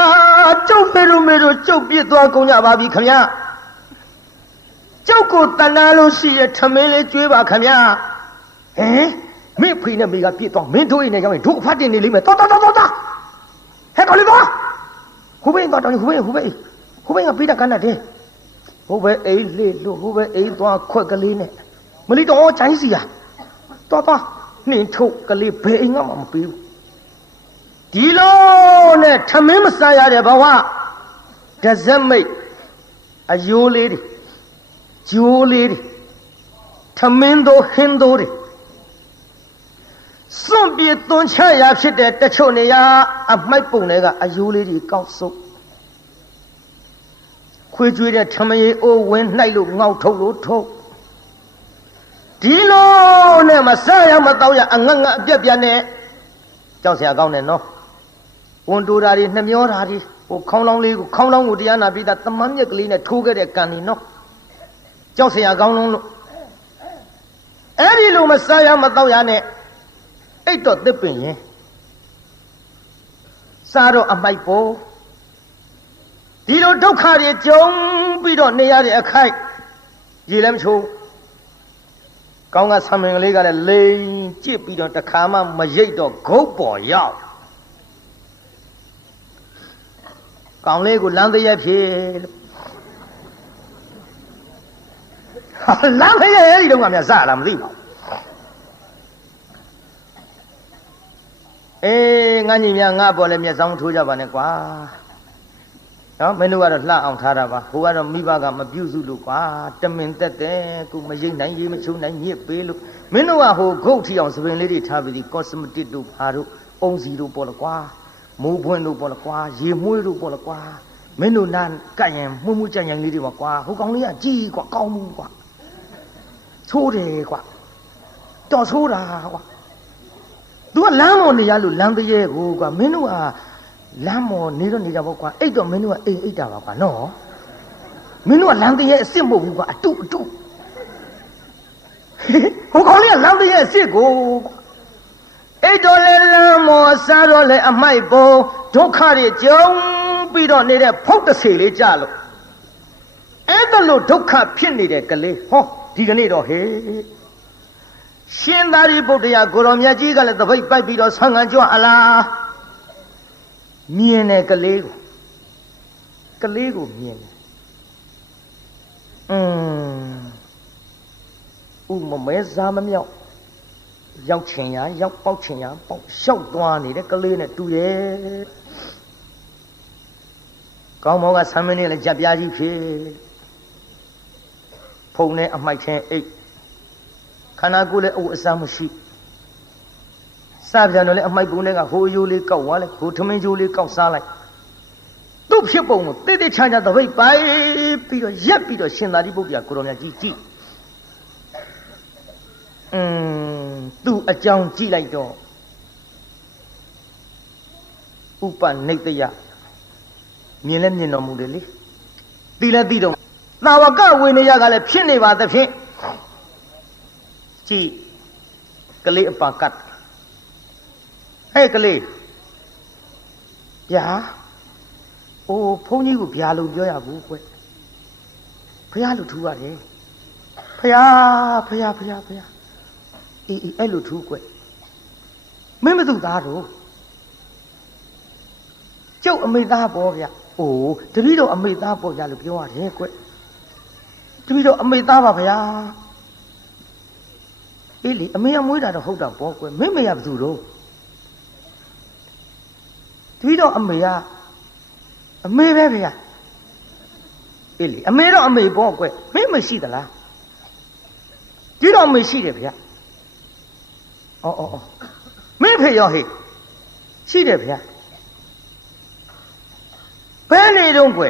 ကျုပ်မေတို့ကျုပ်ပြစ်သွားကုန်ကြပါပြီခင်ဗျာကျုပ်ကိုတနာလို့ရှိရထမင်းလေးကျွေးပါခင်ဗျာဟင်မင်းဖေနဲ့မေကပြစ်သွားမင်းတို့အိမ်နဲ့ကြောင်းတို့အဖတ်တင်နေလိမ့်မယ်တော်ဟဲ့တော်လေးသွားဟိုဘင်းသွားတော်ဟိုဘင်းကပြီးတာကန်းတည်းဟိုဘဲအိမ်လေးလို့ဟိုဘဲအိမ်သွားခွက်ကလေးနဲ့မလီတော်ချိုင်းစီရတော်နှင်းထုတ်ကလေးဘယ်အိမ်ကမှမပေးဘူးဒီလိုနဲ့ထမင်းမစားရတဲ့ဘဝဒဇက်မိတ်အယိုးလေးတွေဂျိုးလေးတွေထမင်းတို့ဟင်းတို့တွေစွန့်ပြေသွန်ချရာဖြစ်တဲ့တချို့နေရာအမိုက်ပုံတွေကအယိုးလေးတွေကောက်စုပ်ခွေးကျွေးတဲ့ထမရေအိုးဝင်နှိုက်လို့ငေါက်ထုတ်လို့ထုတ်ဒီလိုနဲ့မစားရမတော့ရအငတ်ငတ်အပြက်ပြက်နဲ့ကြောက်စရာကောင်းတယ်နော်ဝန်တိုးတာတွေနှမျောတာတွေဟိုခေါင်းလောင်းလေးကိုခေါင်းလောင်းကိုတရားနာပြီးသားတမန်မြက်ကလေးနဲ့ထိုးခဲ့တဲ့ကံနေနော်ကြောက်စရာကောင်းလုံးလို့အဲ့ဒီလိုမစားရမတော့ရနဲ့အိတ်တော့သစ်ပင်ရင်စားတော့အမိုက်ပေါ်ဒီလိုဒုက္ခတွေကြုံပြီးတော့နေရတဲ့အခိုက်ရေလည်းမချိုးကောင်းကဆံမင်ကလေးကလည်းလိန်ကြည့်ပြီးတော့တခါမှမရိတ်တော့ဂုတ်ပေါ်ရောက်ကောင်းလေးကိုလမ်းတရက်ဖြစ်လို့လမ်းတရက်အဲ့ဒီတော့ကများစလာမသိပါဘူးအေးငါညီများငါပေါ်လဲမျက်စောင်းထိုးကြပါနဲ့ကွာနော်မင်းတို့ကတော့လှအောင်ထားတာပါဟိုကတော့မိဘကမပြုစုလို့ကွာတမင်တက်တယ်ကိုမရိတ်နိုင်ရေးမချုံနိုင်ညစ်ပေးလို့မင်းတို့ကဟိုဂုတ်ထီအောင်သပင်လေးတွေထားပြီးဒီကော့စမတစ်တို့ဘာတို့အုံစီတို့ပေါ်了ကွာမိုးပွင့်တို့ပေါ်了ကွာရေမွှေးတို့ပေါ်了ကွာမင်းတို့နာကတ်ရင်မှုမှုကြံကြံလေးတွေပါကွာဟိုကောင်လေးကကြီးကွာကောင်းမှုကွာသိုးတယ်ကွာတော်သိုးတာကွာသူကလမ်းပေါ်နေရလို့လမ်းတရေကိုကွာမင်းတို့ကလမ်းမော်နေတော့နေကြပေါ့ကွာအိတ်တော့မင်းတို့ကအိတ်တာပါကွာနော်မင်းတို့ကလမ်းတရေအစ်စ်မဟုတ်ဘူးကွာအတုဟိုကောင်လေးကလမ်းတရေအစ်စ်ကိုအိတ်တော်လေလမ်းမော်စားတော့လေအမိုက်ပုံဒုက္ခတွေကြုံပြီးတော့နေတဲ့ဖုတ်တဆေလေးကြလို့အဲ့ဒါလို့ဒုက္ခဖြစ်နေတဲ့ကလေးဟောဒီကနေ့တော့ဟေးရှင်သာရိပုတ္တရာကိုရောမြတ်ကြီးကလည်းတပိတ်ပိုက်ပြီးတော့ဆံငံကြွအလားမြင်တယ်ကလေးကိုမြင်တယ်ဥမမဲစားမမြောက်ရောက်ချင်ရရောက်ပေါက်ချင်ရပေါက်လျှောက်သွားနေတဲ့ကလေးနဲ့တူရဲ့ကောင်းမောကဆံမင်းနဲ့လည်းကြက်ပြားကြီးဖြစ်ဖုံနဲ့အမိုက်ထဲအိတ်ခန္ဓာကိုယ်လည်းအဝတ်အစားမရှိစပြန်တော့လည်းအမိုက်ပုံတွေကဟိုယိုးလေးကောက်သွားလိုက်ဟိုထမင်းကျိုးလေးကောက်စားလိုက်သူ့ဖြစ်ပုံကိုတိတ်တိတ်ချာချာတပိတ်ပိုက်ပြီးတော့ရက်ပြီးတော့ရှင်သာရိပုတ္တရာကိုရောမြတ်ကြီးကြည့်သူ့အကြောင်းကြည့်လိုက်တော့ဥပနိတယမြင်လဲမြင်တော်မူတယ်လေသိလဲသိတော့သာဝကဝိနည်းကလည်းဖြစ်နေပါသဖြင့်ကြည့်ကလေးအပါကတ်ဟဲ့ကလေးဗျာအိုးဘုန်းကြီးကိုဗျာလို့ပြောရဘူးကွဖះလို့ထူရတယ်ဖះအေးအဲ့လိုထူကွမင်းမသူသားတော့ကျုပ်အမေသားပေါ့ဗျအိုးတပည့်တော်အမေသားပေါ့ဗျာလို့ပြောရတယ်ကွတပည့်တော်အမေသားပါဗျာအေးလေအမေကမွေးတာတော့ဟုတ်တာပေါ့ကွမင်းမေကဘယ်သူတော့တပည့်တော်အမေကအမေပဲဗျာအေးလေအမေတော့အမေပေါ့ကွမင်းမရှိသလားဒီတော့အမေရှိတယ်ဗျာအော်မင်းဖေရောဟေ့ရှိတယ်ဗျာဘယ်နေတော့ကွ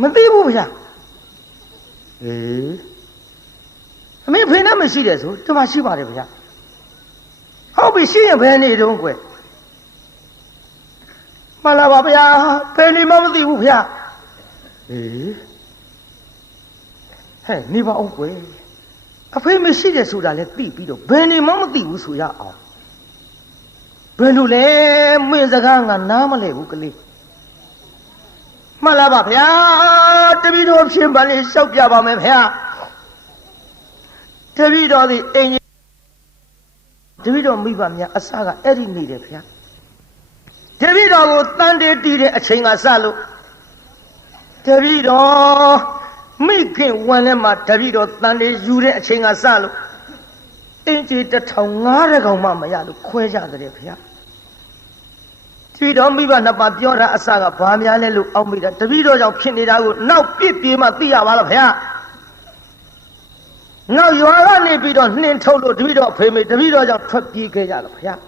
မသိဘူးဗျာအမေဖေနဲ့မရှိတယ်ဆိုဒီမှာရှိပါတယ်ဗျာ မရှိရင်ဘယ်နေတုံးကွယ်မှန်လားပါဗျာဘယ်နေမှမသိဘူးဗျာအေးဟဲ့နေပါအောင်ကွယ်အဖေမရှိတယ်ဆိုတာလည်းသိပြီးတော့ဘယ်နေမှမသိဘူးဆိုရအောင်ဘယ်လိုလဲမင်းစကားငါနားမလဲဘူးကလေးမှန်လားပါဗျာတပည့်တော်ဖြစ်ပါလေရှောက်ပြပါမယ်ဗျာတပည့်တော်ဒီအိမ်တပည့်တော်မိဘများအစကအဲ့ဒီနေတယ်ဗျာတပည့်တော်ကိုတန်တေးတီးတဲ့အချိန်ကစလို့တပည့်တော်မိခင်ဝန်ထဲမှာတပည့်တော်တန်တေးယူတဲ့အချိန်ကစလို့အင်းကြီး1500ကောင်မှမရလို့ခွဲကြတယ်ဗျာတပည့်တော်မိဘနှစ်ပါးပြောတာအစကဘာများလဲလို့အောက်မိတာတပည့်တော်ကြောင့်ဖြစ်နေတာကိုနောက်ပြစ်ပြေးမှသိရပါလားဗျာနောက်ရွာကနေပြီးတော့နှင်ထုတ်လို့တပည့်တော်ဖေမေတပည့်တော်ကြောင့်ထွက်ပြေးခဲ့ကြတယ်ဗျာတ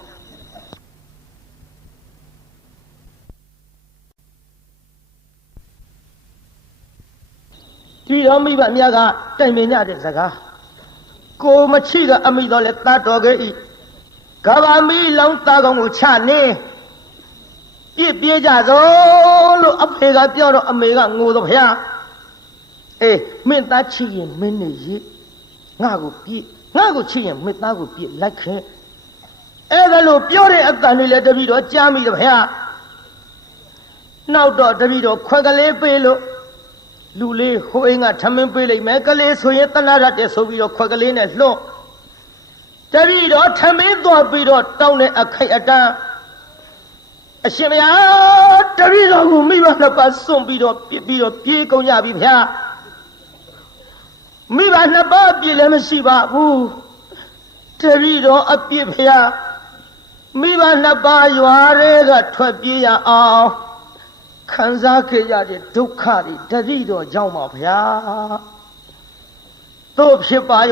ပည့်တော်မိဘများကတိုင်ပင်ကြတဲ့စကားကိုမချိကအမိတော်လဲတတ်တော်ခဲ့ဤကဘာမီလောင်းသားကောင်ကိုချနေပြစ်ပြေးကြသောလို့အဖေကပြောတော့အမေကငိုတော့ဗျာအေးမင်းသားချိရင်မင်းနေရေငါကိုပြစ်ငါကိုချိရင်မင်းသားကိုပြစ်လိုက်ခဲ့အဲ့ဒါလို့ပြောတဲ့အတန်တွေလည်းတပည့်တော်ကြားမိတယ်ဗျာနောက်တော့တပည့်တော်ခွက်ကလေးပေးလို့လူလေးဟိုအိမ်ကထမင်းပေးလိုက်မယ်ကလေးဆိုရင်တဏှာရတယ်ဆိုပြီးတော့ခွက်ကလေးနဲ့လွှတ်တပည့်တော်ထမင်းသွားပြီးတော့တောင်းတဲ့အခိုက်အတန်းအရှင်မယားတပည့်တော်ကိုမိဘနှစ်ပါးစွန့်ပြီးတော့ပြစ်ပြီးတော့ပြေးကုန်ကြပြီဗျာမိဘနှစ်ပါးပြေးလည်းမရှိပါဘူးတပည့်တော်အပြစ်ဗျာမိဘနှစ်ပါးရွာတွေကထွက်ပြေးရအောင်ခံစားခဲ့ရတဲ့ဒုက္ခတွေတပည့်တော်ကြောင့်ပါဗျာတို့ဖြစ်ပါ၍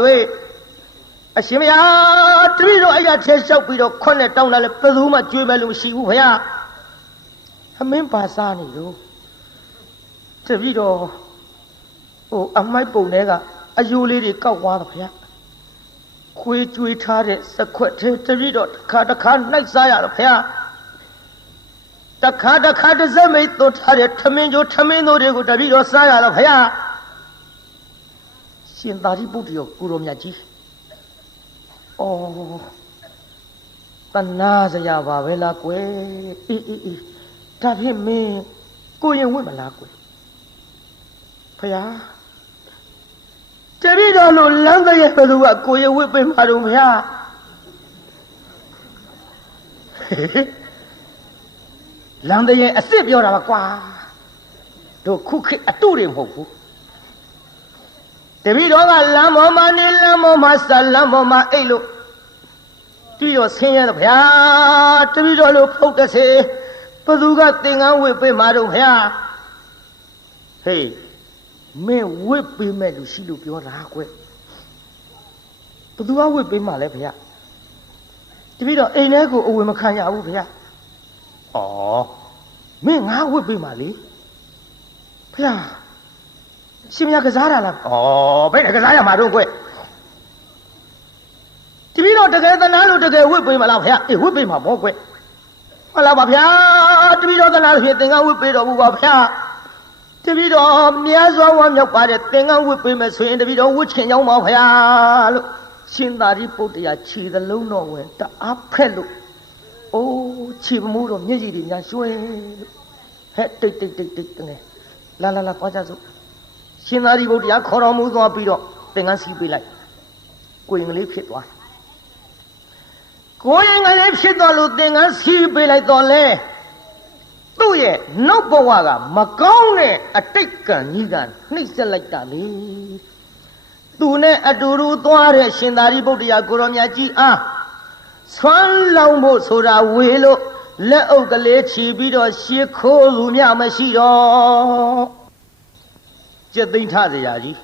အရှင်မယားတပည့်တော်အဲ့ရထဲလျှောက်ပြီးတော့ခွန်းနဲ့တောင်းလာလဲဘယ်သူမှကြွေးမဲ့လို့မရှိဘူးဗျာအမင်းပါစားနေလို့တပည့်တော်ဟိုအမိုက်ပုံထဲကအယိုးလေးတွေကောက်သွားတော့ဗျာခွေးကြွေးထားတဲ့စခွက်ထဲတပည့်တော်တစ်ခါနှိုက်စားရတော့ဗျာတခါတစ်စက်မိတ်သွတ်ထားတဲ့ထမင်းကျိုးထမင်းတို့တွေကိုတပည့်တော်စားရတော့ဗျာရှင်သာရိပုတ္တရာကိုရောမြတ်ကြီးအော်တနာစရာပါပဲလားကွယ်အေးဒါဖြင့်မင်းကိုရင်ဝင့်မလားကွယ်ဖယားတပည့်တော်လို့လမ်းတရဲ့ဘယ်သူကကိုရင်ဝင့်ပေးမှာတော့ဖယားလမ်းတရဲ့အစ်စ်ပြောတာပါကွာတို့ခုခေတ်အတုတွေမဟုတ်ဘူးတပည့်တော်ကလမ်းပေါ်မှာနေလမ်းပေါ်မှာဆက်လမ်းပေါ်မှာအိတ်လို့တွေ့ရဆင်းရဲတော့ဗျာတပည့်တော်လို့ဖုတ်တစေဘသူကသင်္ကန်းဝစ်ပေးမှာတော့ဗျာဟေးမင်းဝစ်ပေးမဲ့လူရှိလို့ပြောတာကွယ်ဘသူကဝစ်ပေးမှာလဲဗျာတပည့်တော်အိမ်ထဲကိုအဝင်မခံရဘူးဗျာဩမင်းငါဝစ်ပေးမှာလေဗျာရှင်မကစားတာလားဩဘယ်နဲ့ကစားရမှာတော့ကွယ်တပည့်တော်တကယ်သနာလို့တကယ်ဝစ်ပေးမလားဗျာအေးဝစ်ပေးမှာပေါ့ကွယ်ဟုတ်လားပါဗျာတပည့်တော်သနာလို့ဖြင့်သင်္ကန်းဝစ်ပေးတော်မူပါဗျာတပည့်တော်များစွာဝမ်းမြောက်ပါတဲ့သင်္ကန်းဝစ်ပေးမယ်ဆိုရင်တပည့်တော်ဝစ်ချင်ကြောင်းပါဗျာလို့ရှင်သာရိပုတ္တရာခြေသလုံးတော်ဝင်တအားဖက်လို့အိုးခြေမမိုးတော်မျက်ရည်တွေညာရွှဲလို့ဟဲ့တိတ်တငယ်လာသွားကြစို့ရှင်သာရိပုတ္တရာခေါ်တော်မူသွားပြီးတော့သင်္ကန်းစီးပေးလိုက်ကိုရင်ကလေးဖြစ်သွားကိုရင်ကလေးဖြစ်သွားလို့သင်္ကန်းစီးပေးလိုက်တော့လေသူ့ရဲ့နောက်ဘဝကမကောင်းတဲ့အတိတ်ကံကြီးကနှိမ့်ဆက်လိုက်တာလေသူနဲ့အတူတူသွားတဲ့ရှင်သာရိပုတ္တရာကိုရောမြတ်ကြီးအားဆွမ်းလောင်းဖို့ဆိုတာဝေလို့လက်အုပ်ကလေးချီပြီးတော့ရှေးခိုးလူမြမရှိတော့ကျက်သိမ်းထစရာကြီး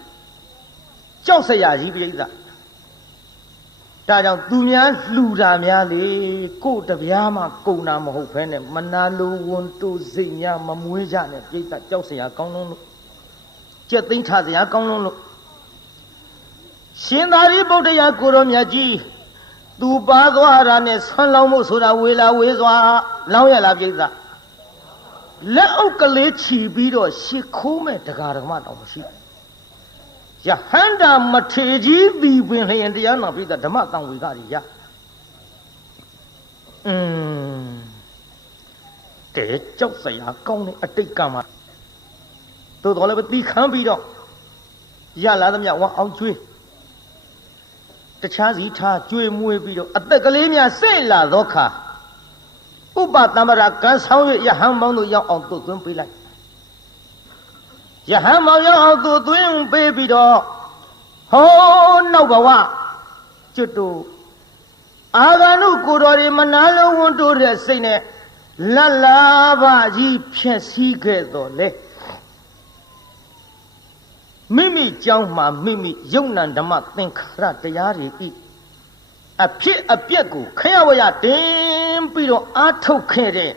ကြောက်စရာကြီးပြိဿဒါကြောင့်သူများလှူတာများလေကို့တပြားမှကုံတာမဟုတ်ဘဲနဲ့မနာလိုဝန်တိုစိတ်များမမွေးကြနဲ့ပြိဿကြောက်စရာကောင်းလုံးလို့ကျက်သိမ်းထစရာကောင်းလုံးလို့ရှင်သာရိပုတ္တရာကိုရောမြတ်ကြီး သူပါသွားတာနဲ့ဆွမ်းလောင်းမှုဆိုတာဝေလာဝေးစွာလောင်းရလားပြိဿလက်အုပ်ကလေးချီပြီးတော့ရှ िख ိုးမဲ့တရားဓမ္မတော်မရှိယဟန္တာမထေကြီးသည်ပင်လျင်တရားနာပြိဿဓမ္မတန်ဝေကကြီးရတဲကြောက်စရာကောင်းတဲ့အတိတ်ကမှာသို့တော်လည်းတီးခမ်းပြီးတော့ရလာသမျှဝမ်းအောင်ကျွေးတခြားစီထားကျွေးမွေးပြီးတော့အသက်ကလေးများစိတ်လာသောခါဥပတမ္ပရာကံဆောင်ရယဟန်မောင်းတို့ရောက်အောင်သွတ်သွင်းပေးလိုက်ယဟန်မောင်းရောက်အောင်သွတ်သွင်းပေးပြီးတော့ဟောနောက်ဘဝကျွတ်တို့အာဂန္ဓုကိုတော်တွေမနာလုံးဝန်တို့တဲ့စိတ်နဲ့လတ်လာပါကြီးဖြက်စီးခဲ့တော့လေမိမိကြောင်းမှာမိမိယုံနံဓမ္မသင်္ခါရတရားတွေဤအဖြစ်အပျက်ကိုခရဝရတင်ပြီးတော့အာထုတ်ခဲ့တဲ့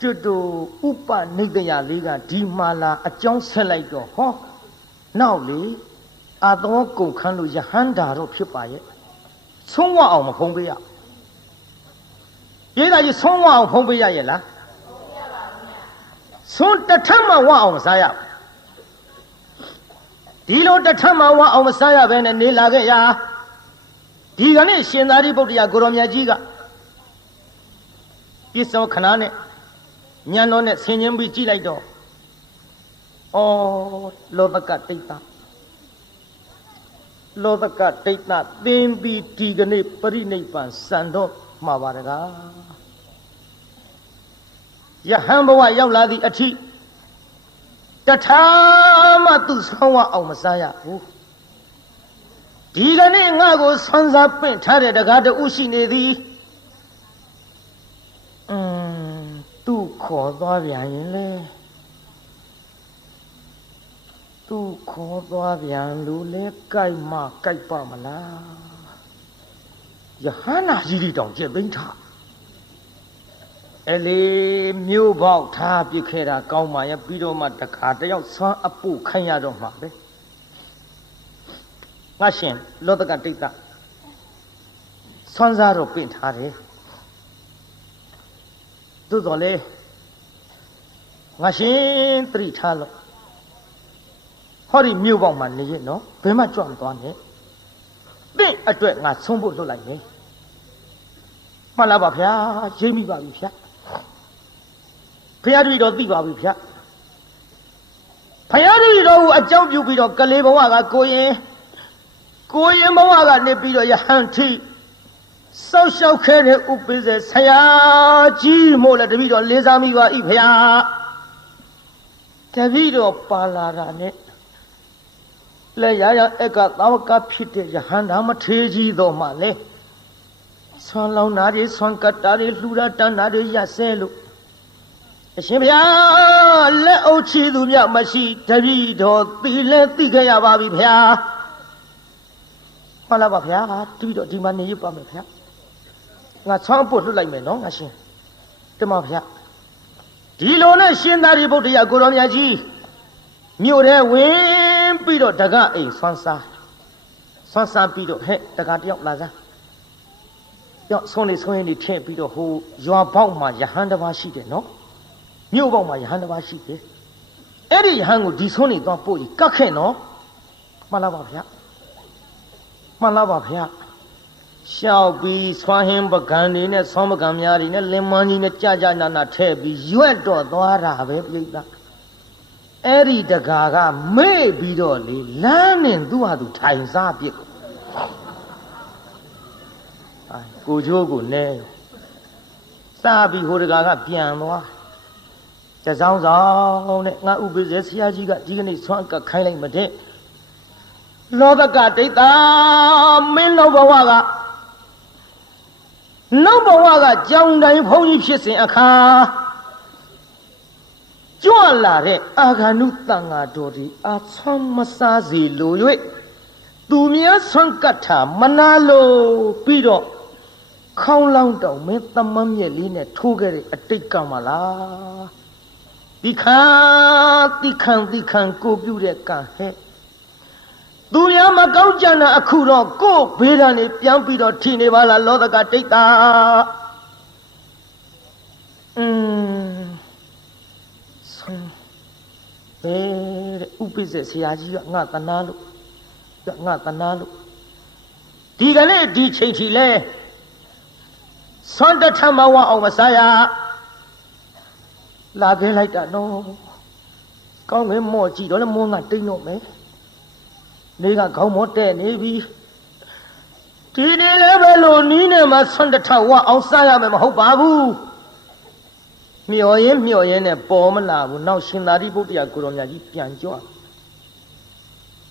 ကျွတ်တို့ဥပနိဒယလေးကဒီမာလာအကြောင်းဆက်လိုက်တော့ဟောနောက်လေအာသောကုန်ခန်းလို့ယဟန္တာတော့ဖြစ်ပါရဲ့ဆုံးဝအောင်မဖုံးပေးရပြေးသားကြီးဆုံးဝအောင်ဖုံးပေးရရဲ့လားဆုံးတထမဝအောင်မစားရဒီလိုတထမဝအောင်မစားရဘဲနဲ့နေလာခဲ့ရဒီကနေ့ရှင်သာရိပုတ္တရာကိုရောမြတ်ကြီးကပြစ္ဆောခဏနဲ့ညံတော်နဲ့ဆင်ញင်းပြီးကြည့်လိုက်တော့ဩလောဘကတိတ်တာလောဘကတိတ်တာသင်ပြီးဒီကနေ့ပရိနိဗ္ဗာန်စံတော့မှာပါတကားယဟန်ဘဝရောက်လာသည့်အထိတထာမှသူဆောင်းဝအောင်မစားရဘူးဒီကနေ့ငါကိုဆွမ်းစားပင့်ထားတဲ့တကားတူရှိနေသည်သူခေါ်သွားပြန်ရင်လေသူခေါ်သွားပြန်လူလဲကြိုက်မှကြိုက်ပါမလားယဟန္တာကြီးတောင်ကျက်သိမ်းထားအဲ့လေမြို့ပေါက်ထားပြစ်ခဲ့တာကောင်းပါရဲ့ပြီးတော့မှတခါတယောက်ဆွမ်းအပုခိုင်းရတော့မှာပဲငါရှင်လောတကတိတ်တာဆွမ်းစားတော့ပင့်ထားတယ်သို့တော်လေငါရှင်သတိထားလို့ဟောဒီမြို့ပေါက်မှာနေရနော်ဘယ်မှကြွမသွားနဲ့တင့်အတွက်ငါဆုံးဖို့လွတ်လိုက်မယ်မှန်လားပါဗျာရိပ်မိပါပြီဗျာဖရာတပည့်တော်သိပါပြီဗျာဖရာတပည့်တော်ကိုအကြောင်းပြုပြီးတော့ကလေးဘဝကကိုရင်ဘဝကနေပြီးတော့ယဟန်ထိစောက်ရှောက်ခဲ့တဲ့ဥပိ္ပဇေဆရာကြီးမို့လဲတပည့်တော်လေးစားမိပါ၏ဖရာတပည့်တော်ပါလာတာနဲ့လဲရရအကသာဝကဖြစ်တဲ့ယဟန္တာမထေကြီးတော်မှလဲဆွမ်းလောင်းနာတွေဆွမ်းကတ်တာတွေလှူတာတန်းတာတွေရဆဲလို့အရှင်ဘုရားလက်အုပ်ချီသူမြတ်မရှိတပည့်တော်သိလဲသိခဲ့ရပါပြီဗျာမှန်လားပါဗျာတပည့်တော်ဒီမှာနေရပါမယ်ဗျာငါဆွမ်းပုတ်လွတ်လိုက်မယ်နော်ငါရှင်တမဗျာဒီလိုနဲ့ရှင်သာရိပုတ္တရာကိုရောမြတ်ကြီးမြို့ထဲဝင်ပြီးတော့တကအိမ်ဆွမ်းစားပြီးတော့ဟဲ့တကတယောက်လာစားကြောက်ဆုံးနေထည့်ပြီးတော့ဟိုရွာပေါက်မှာယဟန်တစ်ပါးရှိတယ်နော်မြို့ပေါက်မှာယဟန်တစ်ပါးရှိတယ်အဲ့ဒီယဟန်ကိုဒီဆုံးနေသွားပို့ကြီးကတ်ခဲ့နော်မှန်လားပါဗျာမှန်လားပါဗျာရှောက်ပြီးဆွမ်းဟင်းပကံတွေနဲ့ဆွမ်းပကံများတွေနဲ့လင်မန်းကြီးနဲ့ကြာနာထည့်ပြီးရွက်တော့သွားတာပဲပြိဿအဲ့ဒီတကာကမေ့ပြီးတော့လေလမ်းနဲ့သူ့ဟာသူထိုင်စားပြစ်ကိုချိုးကိုလဲစားပြီးဟိုတကာကပြန်သွားကျစောင်းဆောင်နဲ့ငါဥပိ္ပဇေဆရာကြီးကဒီကနေ့ဆွမ်းကခိုင်းလိုက်မတဲ့လောဘကဒိဋ္ဌာမင်းလောဘဝကကြောင်တိုင်းဖုံးကြီးဖြစ်စဉ်အခါကြွလာတဲ့အာဂန္ဓုတန်ဃာတော်ဒီအာဆွမ်းမစားစီလို၍သူများဆွမ်းကတ်တာမနာလို့ပြီးတော့ခေါင်းလောင်းတောင်မင်းသမမ်းမြက်လေးနဲ့ထိုးခဲ့တဲ့အတိတ်ကမလားဒီခံကိုပြုတဲ့ကံဟဲ့ သူများမကောင်းကြတာအခုတော့ကို့ဘေးဒဏ်နေပြန်ပြီးတော့ထိနေပါလားလောသကတိတ်တာဆုံးတဲ့ဥပိ္ပဇေဆရာကြီးကငါတနာလို့ဒီကနေ့ဒီချိန်ထိလဲဆွမ်းတထမဝအောင်မစားရလာခဲ့လိုက်တာနော်ကောင်းငယ်မော့ကြည့်တော့လဲမောငါတိတ်တော့မယ်နေကခေါင်းမောတဲ့နေပြီဒီနေ့လည်းပဲလို့နီးနေမှာဆွမ်းတထဝအောင်စားရမယ်မဟုတ်ပါဘူးမျော်ရင်နဲ့ပေါ်မလာဘူးနောက်ရှင်သာရိပုတ္တရာကိုရောမြတ်ကြီးပြန်ကြွ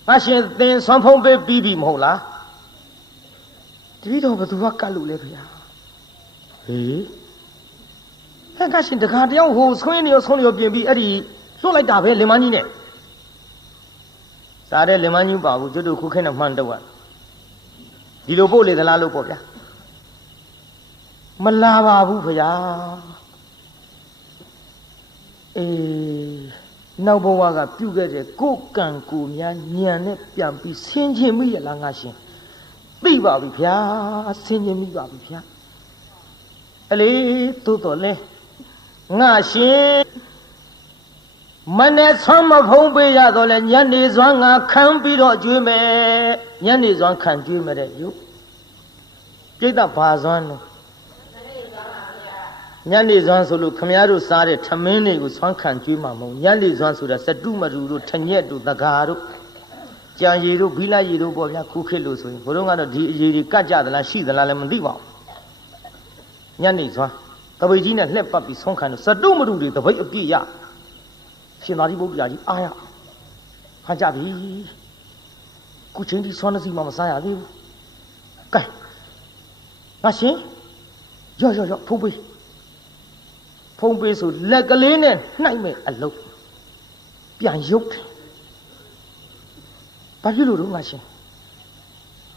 ငါရှင်သင်ဆွမ်းဖုံးပေးပြီးပြီမဟုတ်လားတတိတော်ဘသူကကတ်လို့လဲခင်ဗျာဟေးအဲ့ကရှင်တခါတယောက်ဟိုဆွင်းနေရောဆုံးနေရောပြင်ပြီးအဲ့ဒီလွတ်လိုက်တာပဲလင်မကြီးနဲ့စားတဲ့လင်မကြီးပါဘူးကျွတ်တို့ခုခဲနဲ့မှန်တော့ဒီလိုပို့လေသလားလို့ပေါ့ဗျာမလာပါဘူးခင်ဗျာနောက်ဘဝကပြုခဲ့တဲ့ကိုယ်ကံကိုယ်များညံနဲ့ပြန်ပြီးဆင်းခြင်းမိရလားငါရှင်သိပါပြီဗျာဆင်းခြင်းမိပါပြီဗျာအလေသို့တော်လဲငါရှင်မနဲ့ဆွမ်းမဖုံးပေးရတော့လဲညနေစွမ်းငါခံပြီးတော့ကျွေးမယ်ညနေစွမ်းခံကျွေးမယ်တဲ့ယူပြိတ္တဘာစွမ်းလို့ညနေစွမ်းဆိုလို့ခမည်းတော်စားတဲ့ထမင်းတွေကိုဆွမ်းခံကျွေးမှာမဟုတ်ညနေစွမ်းဆိုတာစတုမရူတို့ထညက်တို့တကာတို့ကြံရည်တို့ဘီလာရည်တို့ပေါ့ဗျာခုခေတ်လို့ဆိုရင်ဘုရားကတော့ဒီအရည်တွေကတ်ကြသလားရှိသလားလည်းမသိပါဘူးညနေစွမ်းတပိတ်ကြီးနဲ့လှက်ပတ်ပြီးဆွမ်းခံလို့စတုမရူတွေတပိတ်အပြည့်ရရှင်သာရိပုတ္တရာကြီးအားရဖန်ကြပြီခုချင်းဒီဆွမ်းစီမှမစားရသေးဘူးကဲငါရှင်ရော့ဖုံးပေးဆိုလက်ကလေးနဲ့နှိုက်မဲ့အလုပ်ပြန်ရုပ်ဘာဖြစ်လို့တော့ငါရှင်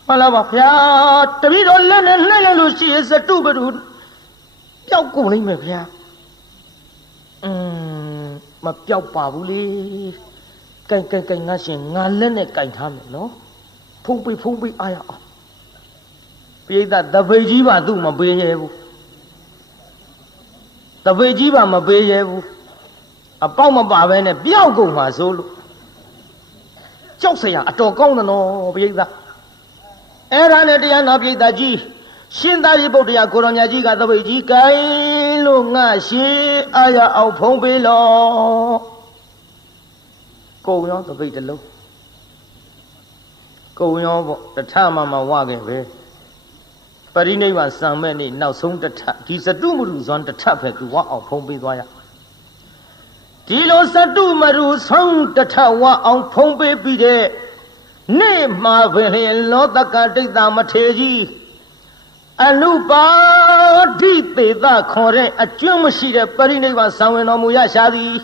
မလာပါဗျာတပည့်တော်လက်နဲ့နှိုက်လိုက်လို့ရှိရင်စတုပတုပျောက်ကုန်လိမ့်မယ်ဗျာမပျောက်ပါဘူးလေကဲငါရှင်ငါလက်နဲ့ကင်ထားမယ်နော်ဖုံးပေးအားရအောင်ပိဋကတပိတ်ကြီးပါသူ့မပေးရဲဘူးတပိတ်ကြီးပါမပေးရဲဘူးအပေါက်မပါပဲနဲ့ပျောက်ကုန်မှာဆိုလို့ကြောက်စရာအတော်ကောင်းတယ်နော်ပိဋကအဲ့ဒါနဲ့တရားနာပိဋကကြီးရှင်သာရိပုတ္တရာကိုရောင်မြတ်ကြီးကတပိတ်ကြီးကိုင်းလို့ငါရှင်အားရအောင်ဖုံးပေးလို့ကိုရောတပိတ်တလုံးကိုရောပေါ့တထမဝခဲ့ပဲပရိနိဗ္ဗာန်စံမဲ့နေ့နောက်ဆုံးတထဒီစတုမရူဇွန်တထပဲသူဝအောင်ဖုံးပေးသွားရဒီလိုစတုမရူဆုံးတထဝအောင်ဖုံးပေးပြီးတဲ့နေ့မှာပဲလောတကဒိဋ္ဌမထေကြီးအနုပါဒိသေသခေါ်တဲ့အကျွမ်းမရှိတဲ့ပရိနိဗ္ဗာန်ဆောင်ဝင်တော်မူရရှာသည်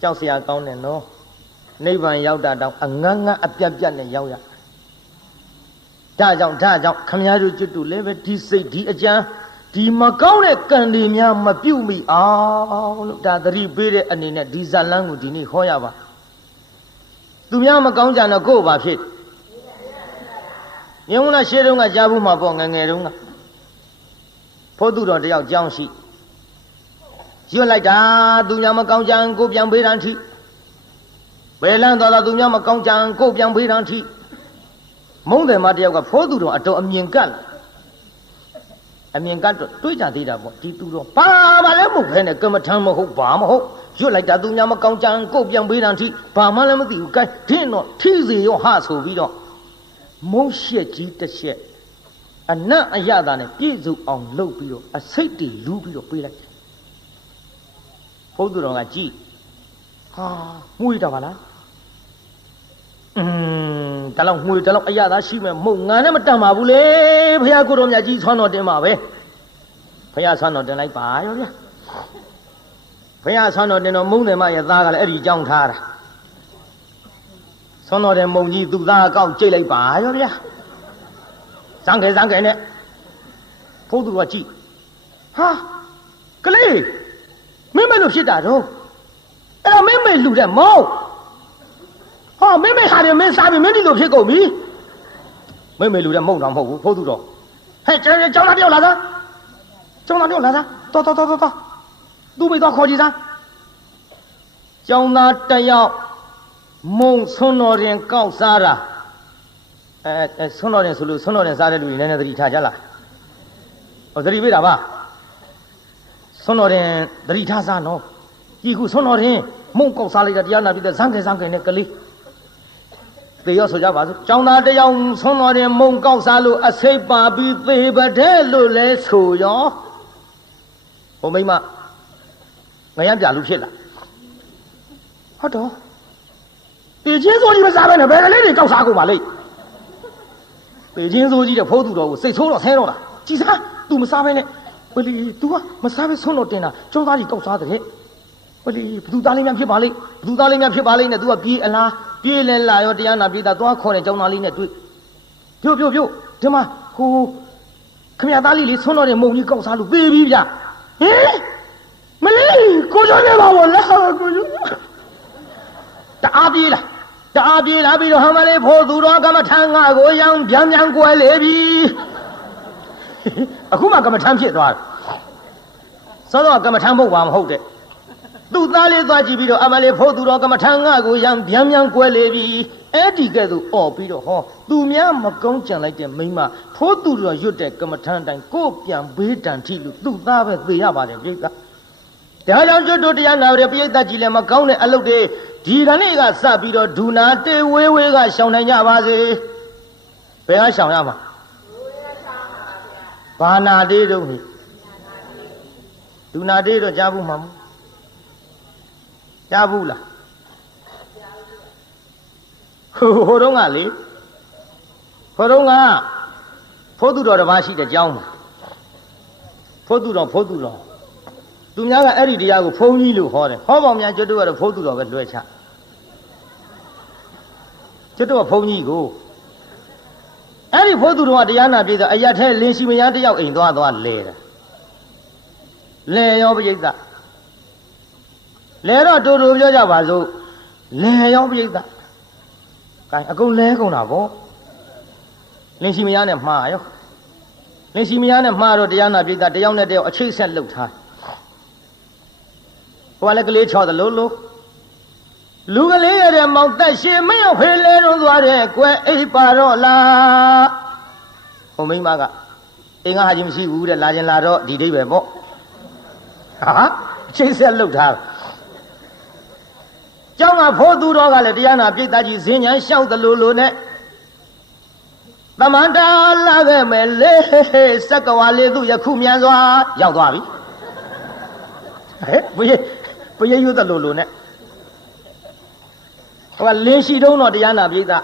ကြောက်စရာကောင်းတယ်နော်နိဗ္ဗာန်ရောက်တာတောင်အငန်းအပြတ်နဲ့ရောက်ရဒါကြောင့်ခမည်းတော်ကျွတ်တူလည်းပဲဒီစိတ်ဒီအကြံဒီမကောင်းတဲ့ကံတွေများမပြုတ်မိအောင်လို့ဒါသတိပေးတဲ့အနေနဲ့ဒီဇာလန်းကိုဒီနေ့ဟောရပါသူများမကောင်းကြတော့ကိုယ့်ဘာဖြစ်ညုံလာရှေ့တုန်းကကြားဘူးမှာပေါ့ငငယ်တုန်းကဖို့သူတော်တယောက်ကြောင်းရှိရွတ်လိုက်တာသူများမကောင်းကြံကိုပြန်ပေးတန်းထိဘယ်လန်းသွားတာသူများမကောင်းကြံကိုပြန်ပေးတန်းထိမုန်းတယ်မတယောက်ကဖိုးသူတော်အတော်အမြင်ကတ်တော့တွေးကြသေးတာပေါ့ဒီသူတော်ဘာလဲမဟုတ်ခဲနဲ့ကမ္မထမ်းမဟုတ်ဘာမဟုတ်ရွတ်လိုက်တာသူများမကောင်းကြံကိုပြန်ပေးတန်းထိဘာမှလည်းမသိဘူးကဲဒင်းတော့ထိစေရောဟဆိုပြီးတော့မုန်းရှက်ကြီးတစ်ချက်အနတ်အရသာနဲ့ပြည့်စုံအောင်လုပ်ပြီးတော့အစိတ်တွေလူးပြီးတော့ပေးလိုက်ဘုသူတော်ကကြည်ဟာမှုရတာပါလားဒါလောက်မှုရဒါလောက်အရသာရှိမဲ့မဟုတ်ငါနဲ့မတန်ပါဘူးလေဘုရားကိုတော်မြတ်ကြီးဆွမ်းတော်တင်ပါပဲဘုရားဆွမ်းတော်တင်လိုက်ပါရောဗျာဘုရားဆွမ်းတော်တင်တော်မုန်းတယ်မရဲ့သားကလည်းအဲ့ဒီကြောင်းထားတာဆွမ်းတော်တဲ့မုံကြီးသူ့သားအကောက်ကြိတ်လိုက်ပါရောဗျာဇန်ခဲနဲ့ဘုသူတော်ကကြည်ဟာကလေးမင်းမလို့ဖြစ်တာတော့အဲ့ဒါမင်းမေလူတဲ့မော哈，妹妹喊的没啥，妹你都撇狗米。妹妹留在梦上后头着，嘿，这叫他掉来的，叫他掉来的，到，都没到考级上，叫那这要梦村老人搞啥了？村老人啥的路那里查去了，我这里为啥吧？村老人这里查啥呢？一个村老人梦搞啥来着？第二那边的上开那个里。对要说家话，将那这样从那的蒙高山路啊，谁把比对不的路来抽呀？我没嘛，我也别路去了。好的，北京手机的啥玩意儿？别个来的搞啥个嘛嘞？北京手机的跑多少？谁抽了才了的？几啥都没啥玩意？我哩都啊，没啥玩意从哪点呢？叫哪里搞啥的嘞？我哩不都打里面去把嘞？不都打里面去把嘞？那都要比啦。别人来要这样那别的多可能叫哪里呢？对，别，对吗？呼，看面大里里从那里梦你搞啥路？baby 呀？哎，没嘞，过去那把我了，过去。打别了，别着他们来跑路了，干嘛谈啊？我样边过来比，啊，干嘛干嘛谈别多？说到干嘛谈不完后的。都哪里抓起比着阿妈来跑多少干嘛长啊个样边过来比，哎这个都哦比着哈，都面没讲讲来点没嘛，跑多少有点干嘛长但个边北站铁路都哪位这样把的别个，大家就都这样拿的别个几年嘛讲的阿路的，这个那个啥比着都拿的微个小男伢吧子，不要想呀嘛，把那的东西，都拿的都家不嘛。家不啦，活动啊哩，活动啊，跑多少的把戏的讲嘛，跑多少，都伢个爱里的伢个跑你路好的，好方面就都个跑多少个乱钱，就都个跑你个，爱里跑多少的伢那边的，哎呀，他连续没伢的要多来的，来要不就的。来了多表家话说，来要不得，干阿公来公那个，连西米亚呢骂哟，连西米亚呢骂着这样那别的，这样那这七线路差，我那个来瞧的路个来的毛带些没有回来中多的怪一把着啦，我没嘛个，应该还就西屋的拉进拉着地地白包，啊，七线路差。叫我跑多少个来？这样那别大几10年小的路呢？那么大那个没来，10个娃来都也苦面子要多少？哎，不也有的路呢？我联系中了这样那别的，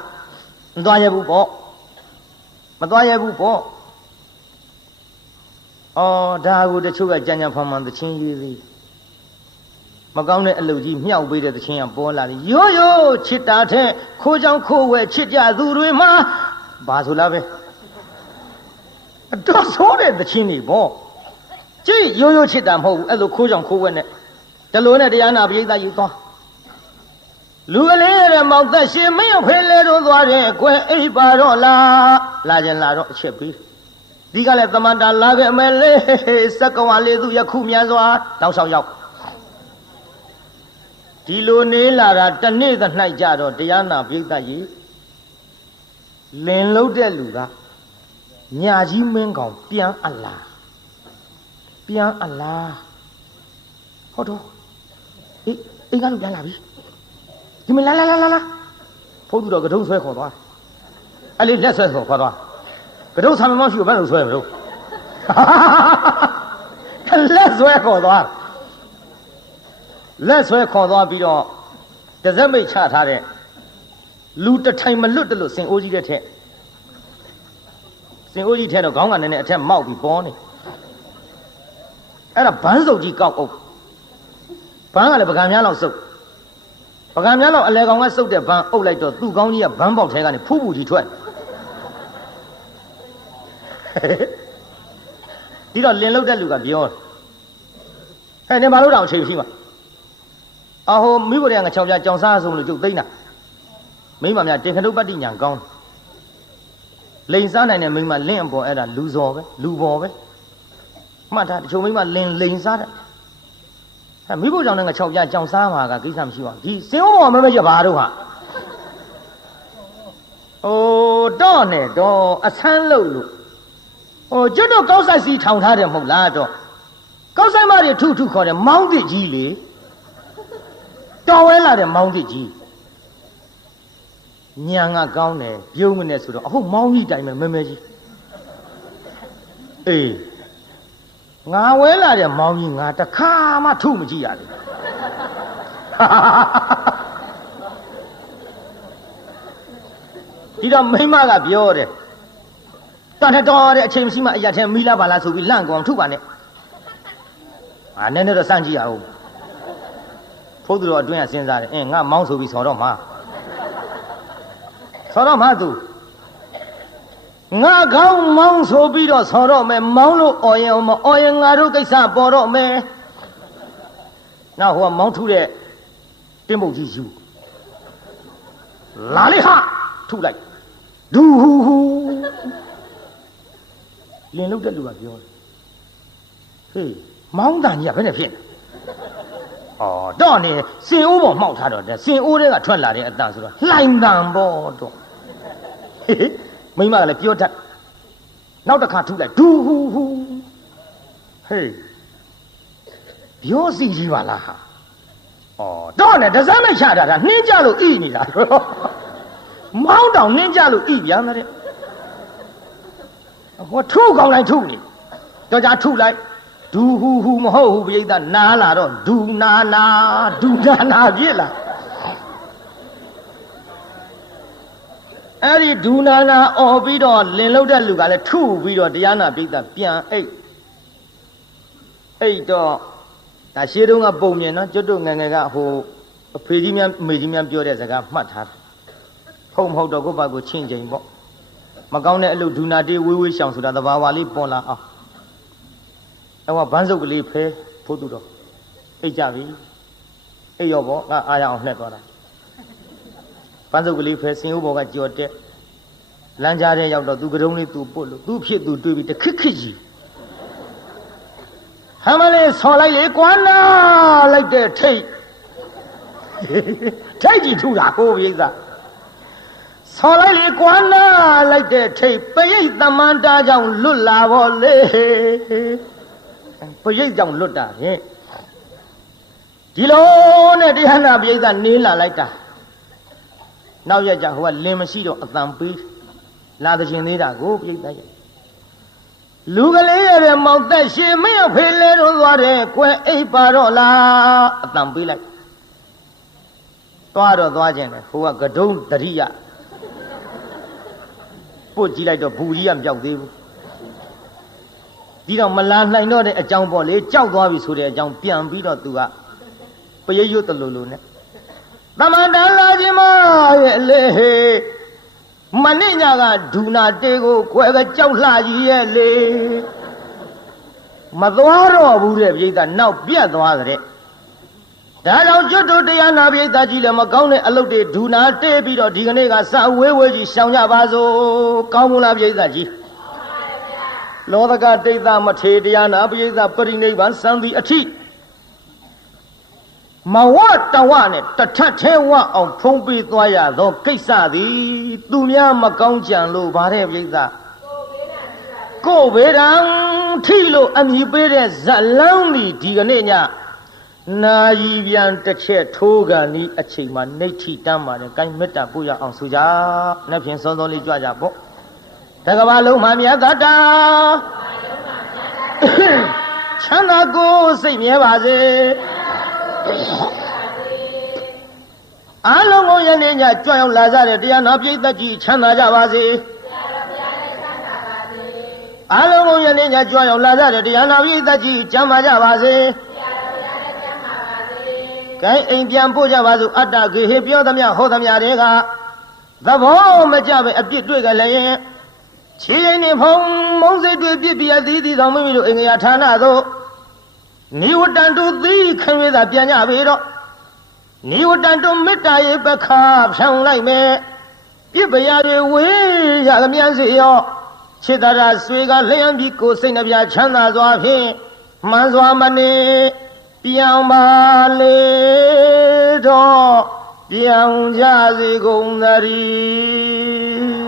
多也不报，没多也不报。哦，大姑的秋个讲旁边的亲戚。我讲的路基庙背的钱包那里有七大天，可讲可为七家族人嘛，拔出来呗。这说的钱里包，这有七大铺，都可讲可为呢。这路呢，这样那边的有多。路来的毛子些没有回来多少人，怪一把着拉进拉着切背。你看来怎么着？那个没来，10个娃来都也苦面子多少要。ဒီလိုနေလာတာတနေ့သ၌ကြတော့တရားနာပိဋကကြီးလင်လုံးတဲ့လူကညာကြီးမင်းကောင်ပြန်အလားဟုတ်တော့အေးအိမ်ကလူပြန်လာပြီဒီမလာဖုန်းသူတော့ကတုံးဆွဲခေါ်သွားအဲ့လေလက်ဆွဲခေါ်သွားကတုံးဆံမမရှိဘူးဘယ်လိုဆွဲမလို့လက်ဆွဲခေါ်သွားလက်ဆွဲခေါ်သွားပြီးတော့တစက်မိတ်ချထားတဲ့လူတထိုင်မလွတ်တယ်လို့စင်အိုးကြီးတဲ့ထက်စင်အိုးကြီးထဲတော့ခေါင်းကနည်းနည်းအထက်မောက်ပြီးပေါ်နေအဲ့ဒါဘန်းစုပ်ကြီးကောက်အုပ်ဘန်းကလည်းပကံများလောက်စုပ်ပကံများလောက်အလဲကောင်ကစုပ်တဲ့ဘန်းအုပ်လိုက်တော့သူ့ခေါင်းကြီးကဘန်းပေါက်ထဲကနေဖူးကြီးထွက်ဒီတော့လင်လုတ်တဲ့လူကပြောဟဲ့နေမလို့တော့အချိန်ရှိမှာအဟိုမိဘတွေက6ပြကြောင်စားဆုံးလို့ကျုပ်သိမ့်တာ မိမများတင်ခတုပတ္တိညာကောင်းလိန်စားနိုင်တဲ့မိမလင့်အပေါ်အဲ့ဒါလူစော်ပဲလူပေါ်ပဲမှတ်ထားတချို့မိမလင်လိန်စားတယ်မိဖို့ကြောင့်လည်းငါ6ပြကြောင်စားမှာကကိစ္စမရှိပါဘူးဒီစင်ဝေါ်မမဲရပါတော့ဟာတော့နဲ့တော့အဆန်းလို့ကျွတ်တော့ကောက်ဆိုင်စီထောင်ထားတယ်မဟုတ်လားတော့ကောက်ဆိုင်မတွေထုခေါ်တယ်မောင်းသစ်ကြီးလေတော်ဝဲလာတဲ့မောင်းသစ်ကြီးညာငါကောင်းတယ်ပြုံးမနဲ့ဆိုတော့အခုမောင်းကြီးတိုင်မဲ့မဲကြီးအေးငါဝဲလာတဲ့မောင်းကြီးငါတခါမှထုမကြည့်ရဘူးဒီတော့မိမကပြောတယ်တန်တော်တဲ့အချိန်မရှိမှအရက်ထဲမီးလာပါလားဆိုပြီးလန့်ကောင်ထုပါနဲ့နည်းနည်းတော့စမ်းကြည့်ရအောင်ဖိုးသူတော်အတွင်းကစဉ်းစားတယ်ငါမောင်းဆိုပြီးဆော်တော့မှာသူငါကောင်းမောင်းဆိုပြီးတော့ဆော်တော့မယ်မောင်းလို့အော်ရင်မအော်ရင်ငါတို့ကိစ္စပေါ်တော့မယ်နောက်ဟိုကမောင်းထုတဲ့တင်းပုတ်ကြီးယူလာလေဟာထုလိုက်ဒူဟူဟူလင်လုတ်တဲ့လူကပြောတယ်ဟေးမောင်းတန်ကြီးကဘယ်နဲ့ဖြစ်လဲတော့နေစင်အိုးပေါ်မှောက်ထားတော့တဲ့စင်အိုးတွေကထွက်လာတဲ့အတန်ဆိုတော့လှိုင်တန်ပေါ့တော့မိမကလည်းပြောတတ်နောက်တစ်ခါထုလိုက်ဒူဟူဟူဟေးပြောစီကြီးပါလားဟာတော့နေတစမ်းနဲ့ချတာနှင်းကြလို့ဣနေတာမောင်းတောင်နှင်းကြလို့ဣပြန်တဲ့ဟောထုကောင်းလိုက်ထုနေတော့ကြထုလိုက်ဒူဟူဟူမဟုတ်ဘူးပြိဿနားလာတော့ဒူနာနာပြစ်လာအဲ့ဒီဒူနာနာអော်ပြီးတော့လင်လုတ်တဲ့လူကလည်းထုပြီးတော့တရားနာပြိဿပြန်အိတ်တော့ဒါရှေးတုန်းကပုံမြင်နော်ကျွတ်တို့ငငယ်ကဟိုအဖေကြီးများအမေကြီးများပြောတဲ့စကားမှတ်ထားတယ်ဟုတ်မဟုတ်တော့ကိုယ့်ဘာကိုချင်းချိန်ပေါ့မကောင်းတဲ့အလုပ်ဒူနာတေးဝေးရှောင်ဆိုတာသဘာဝလေးပေါ်လာအောင်အဲ့ဘန်းစုပ်ကလေးဖဲဖိုးသူတော့အိတ်ကြပြီအိတ်ရောပေါ့ငါအားရအောင်နှက်သွားတာဘန်းစုပ်ကလေးဖဲစင်ဦးဘော်ကကြော်တက်လမ်းကြားထဲရောက်တော့သူကတုံးလေးသူပုတ်လို့သူဖြစ်သူတွေးပြီးတခစ်ကြီးဟမ်းမလေးဆော်လိုက်လေကွာနာလိုက်တဲ့ထိတ်ကြီးထူတာကိုပြိဿဆော်လိုက်လေကွာနာလိုက်တဲ့ထိတ်ပရိတ်သမန္တာကြောင့်လွတ်လာဖို့လေပရိတ်ကြောင့်လွတ်တာဟဲ့ဒီလိုနဲ့တရားနာပရိတ်ကနေလာလိုက်တာနောက်ရကြဟိုကလင်မရှိတော့အတန်ပေးလာတဲ့ရှင်သေးတာကိုပရိတ်ရဲ့လူကလေးရတဲ့မောင်သက်ရှင်မင်းအဖေလဲတော့သွားတယ်ကွယ်အိပ်ပါတော့လားအတန်ပေးလိုက်သွားခြင်းလေဟိုကကဒုံတရိယပို့ကြည့်လိုက်တော့ဘူကြီးကမပြောက်သေးဘူးဒီတော့မလာနိုင်တော့တဲ့အကြောင်းပေါ့လေကြောက်သွားပြီဆိုတဲ့အကြောင်းပြန်ပြီးတော့သူကပရိတ်ရွတ်တလူလူနဲ့သမန္တလာခြင်းမရဲ့လေမနေ့ညကဒူနာတေးကိုခွဲကကြောက်လှကြီးရဲ့လေမသွားတော့ဘူးတဲ့ပြိဿနောက်ပြတ်သွားကြတဲ့ဒါကြောင့်ကျွတ်တို့တရားနာပြိဿကြီးလည်းမကောင်းတဲ့အလုပ်တွေဒူနာတေးပြီးတော့ဒီကနေ့ကစဝေးကြီးရှောင်ကြပါစို့ကောင်းမလားပြိဿကြီးလောကတိတ်သမထေတရားနာပြိဿပရိနိဗ္ဗာန်စံသည်အထိမဝတဝနဲ့တထထဲဝအောင်ဖုံးပေးသွားရသောကိစ္စသည်သူများမကောင်းကြံလို့ဗါတဲ့ပြိဿကိုဗေဒံထိလို့အမိပေးတဲ့ဇလန်းဒီဒီကနေ့ညနာယီပြန်တစ်ချက်ထိုးကန်ဤအချိန်မှာနှိဋ္ဌိတမ်းပါတယ်ကိုင်းမေတ္တာပို့ရအောင်ဆိုကြ။နှစ်ဖြင့်စောစောလေးကြွကြပေါ့။တကဘာလုံးမှမြတ်တာချမ်းသာကိုစိတ်မြဲပါစေ။အားလုံးကိုယနေ့ညကြွရောက်လာကြတဲ့တရားနာပိဋကကြီးချမ်းသာကြပါစေ။အားလုံးကိုယနေ့ညကြွရောက်လာကြတဲ့တရားနာပိဋကကြီးချမ်းသာကြပါစေ။ကိုင်းအိမ်ပြန်ပို့ကြပါစို့အတ္တကေဟေပြောသမျှဟောသမျှတွေကသဘောမကျပဲအပြစ်တွေ့ကြလည်းခြေရင်နေဖုံမုံစိတ်တွေပြစ်ပြအသီးသီးတော်မိမိတို့အင်္ဂယာဌာနသို့နိဝတ္တန်တုသီခံရတာပြန်ကြပြီတော့ နိဝတ္တံတုမေတ္တာရေပခါဖြောင်းလိုက်မယ်ပြစ်ပရာတွေဝေးရသမျှစေရောခြေတရာဆွေကလျံပြီးကိုယ်စိတ်နှပြချမ်းသာစွာဖြင့်မှန်စွာမနေပြောင်းပါလေတော့ပြောင်းကြစေကုန်သတည်း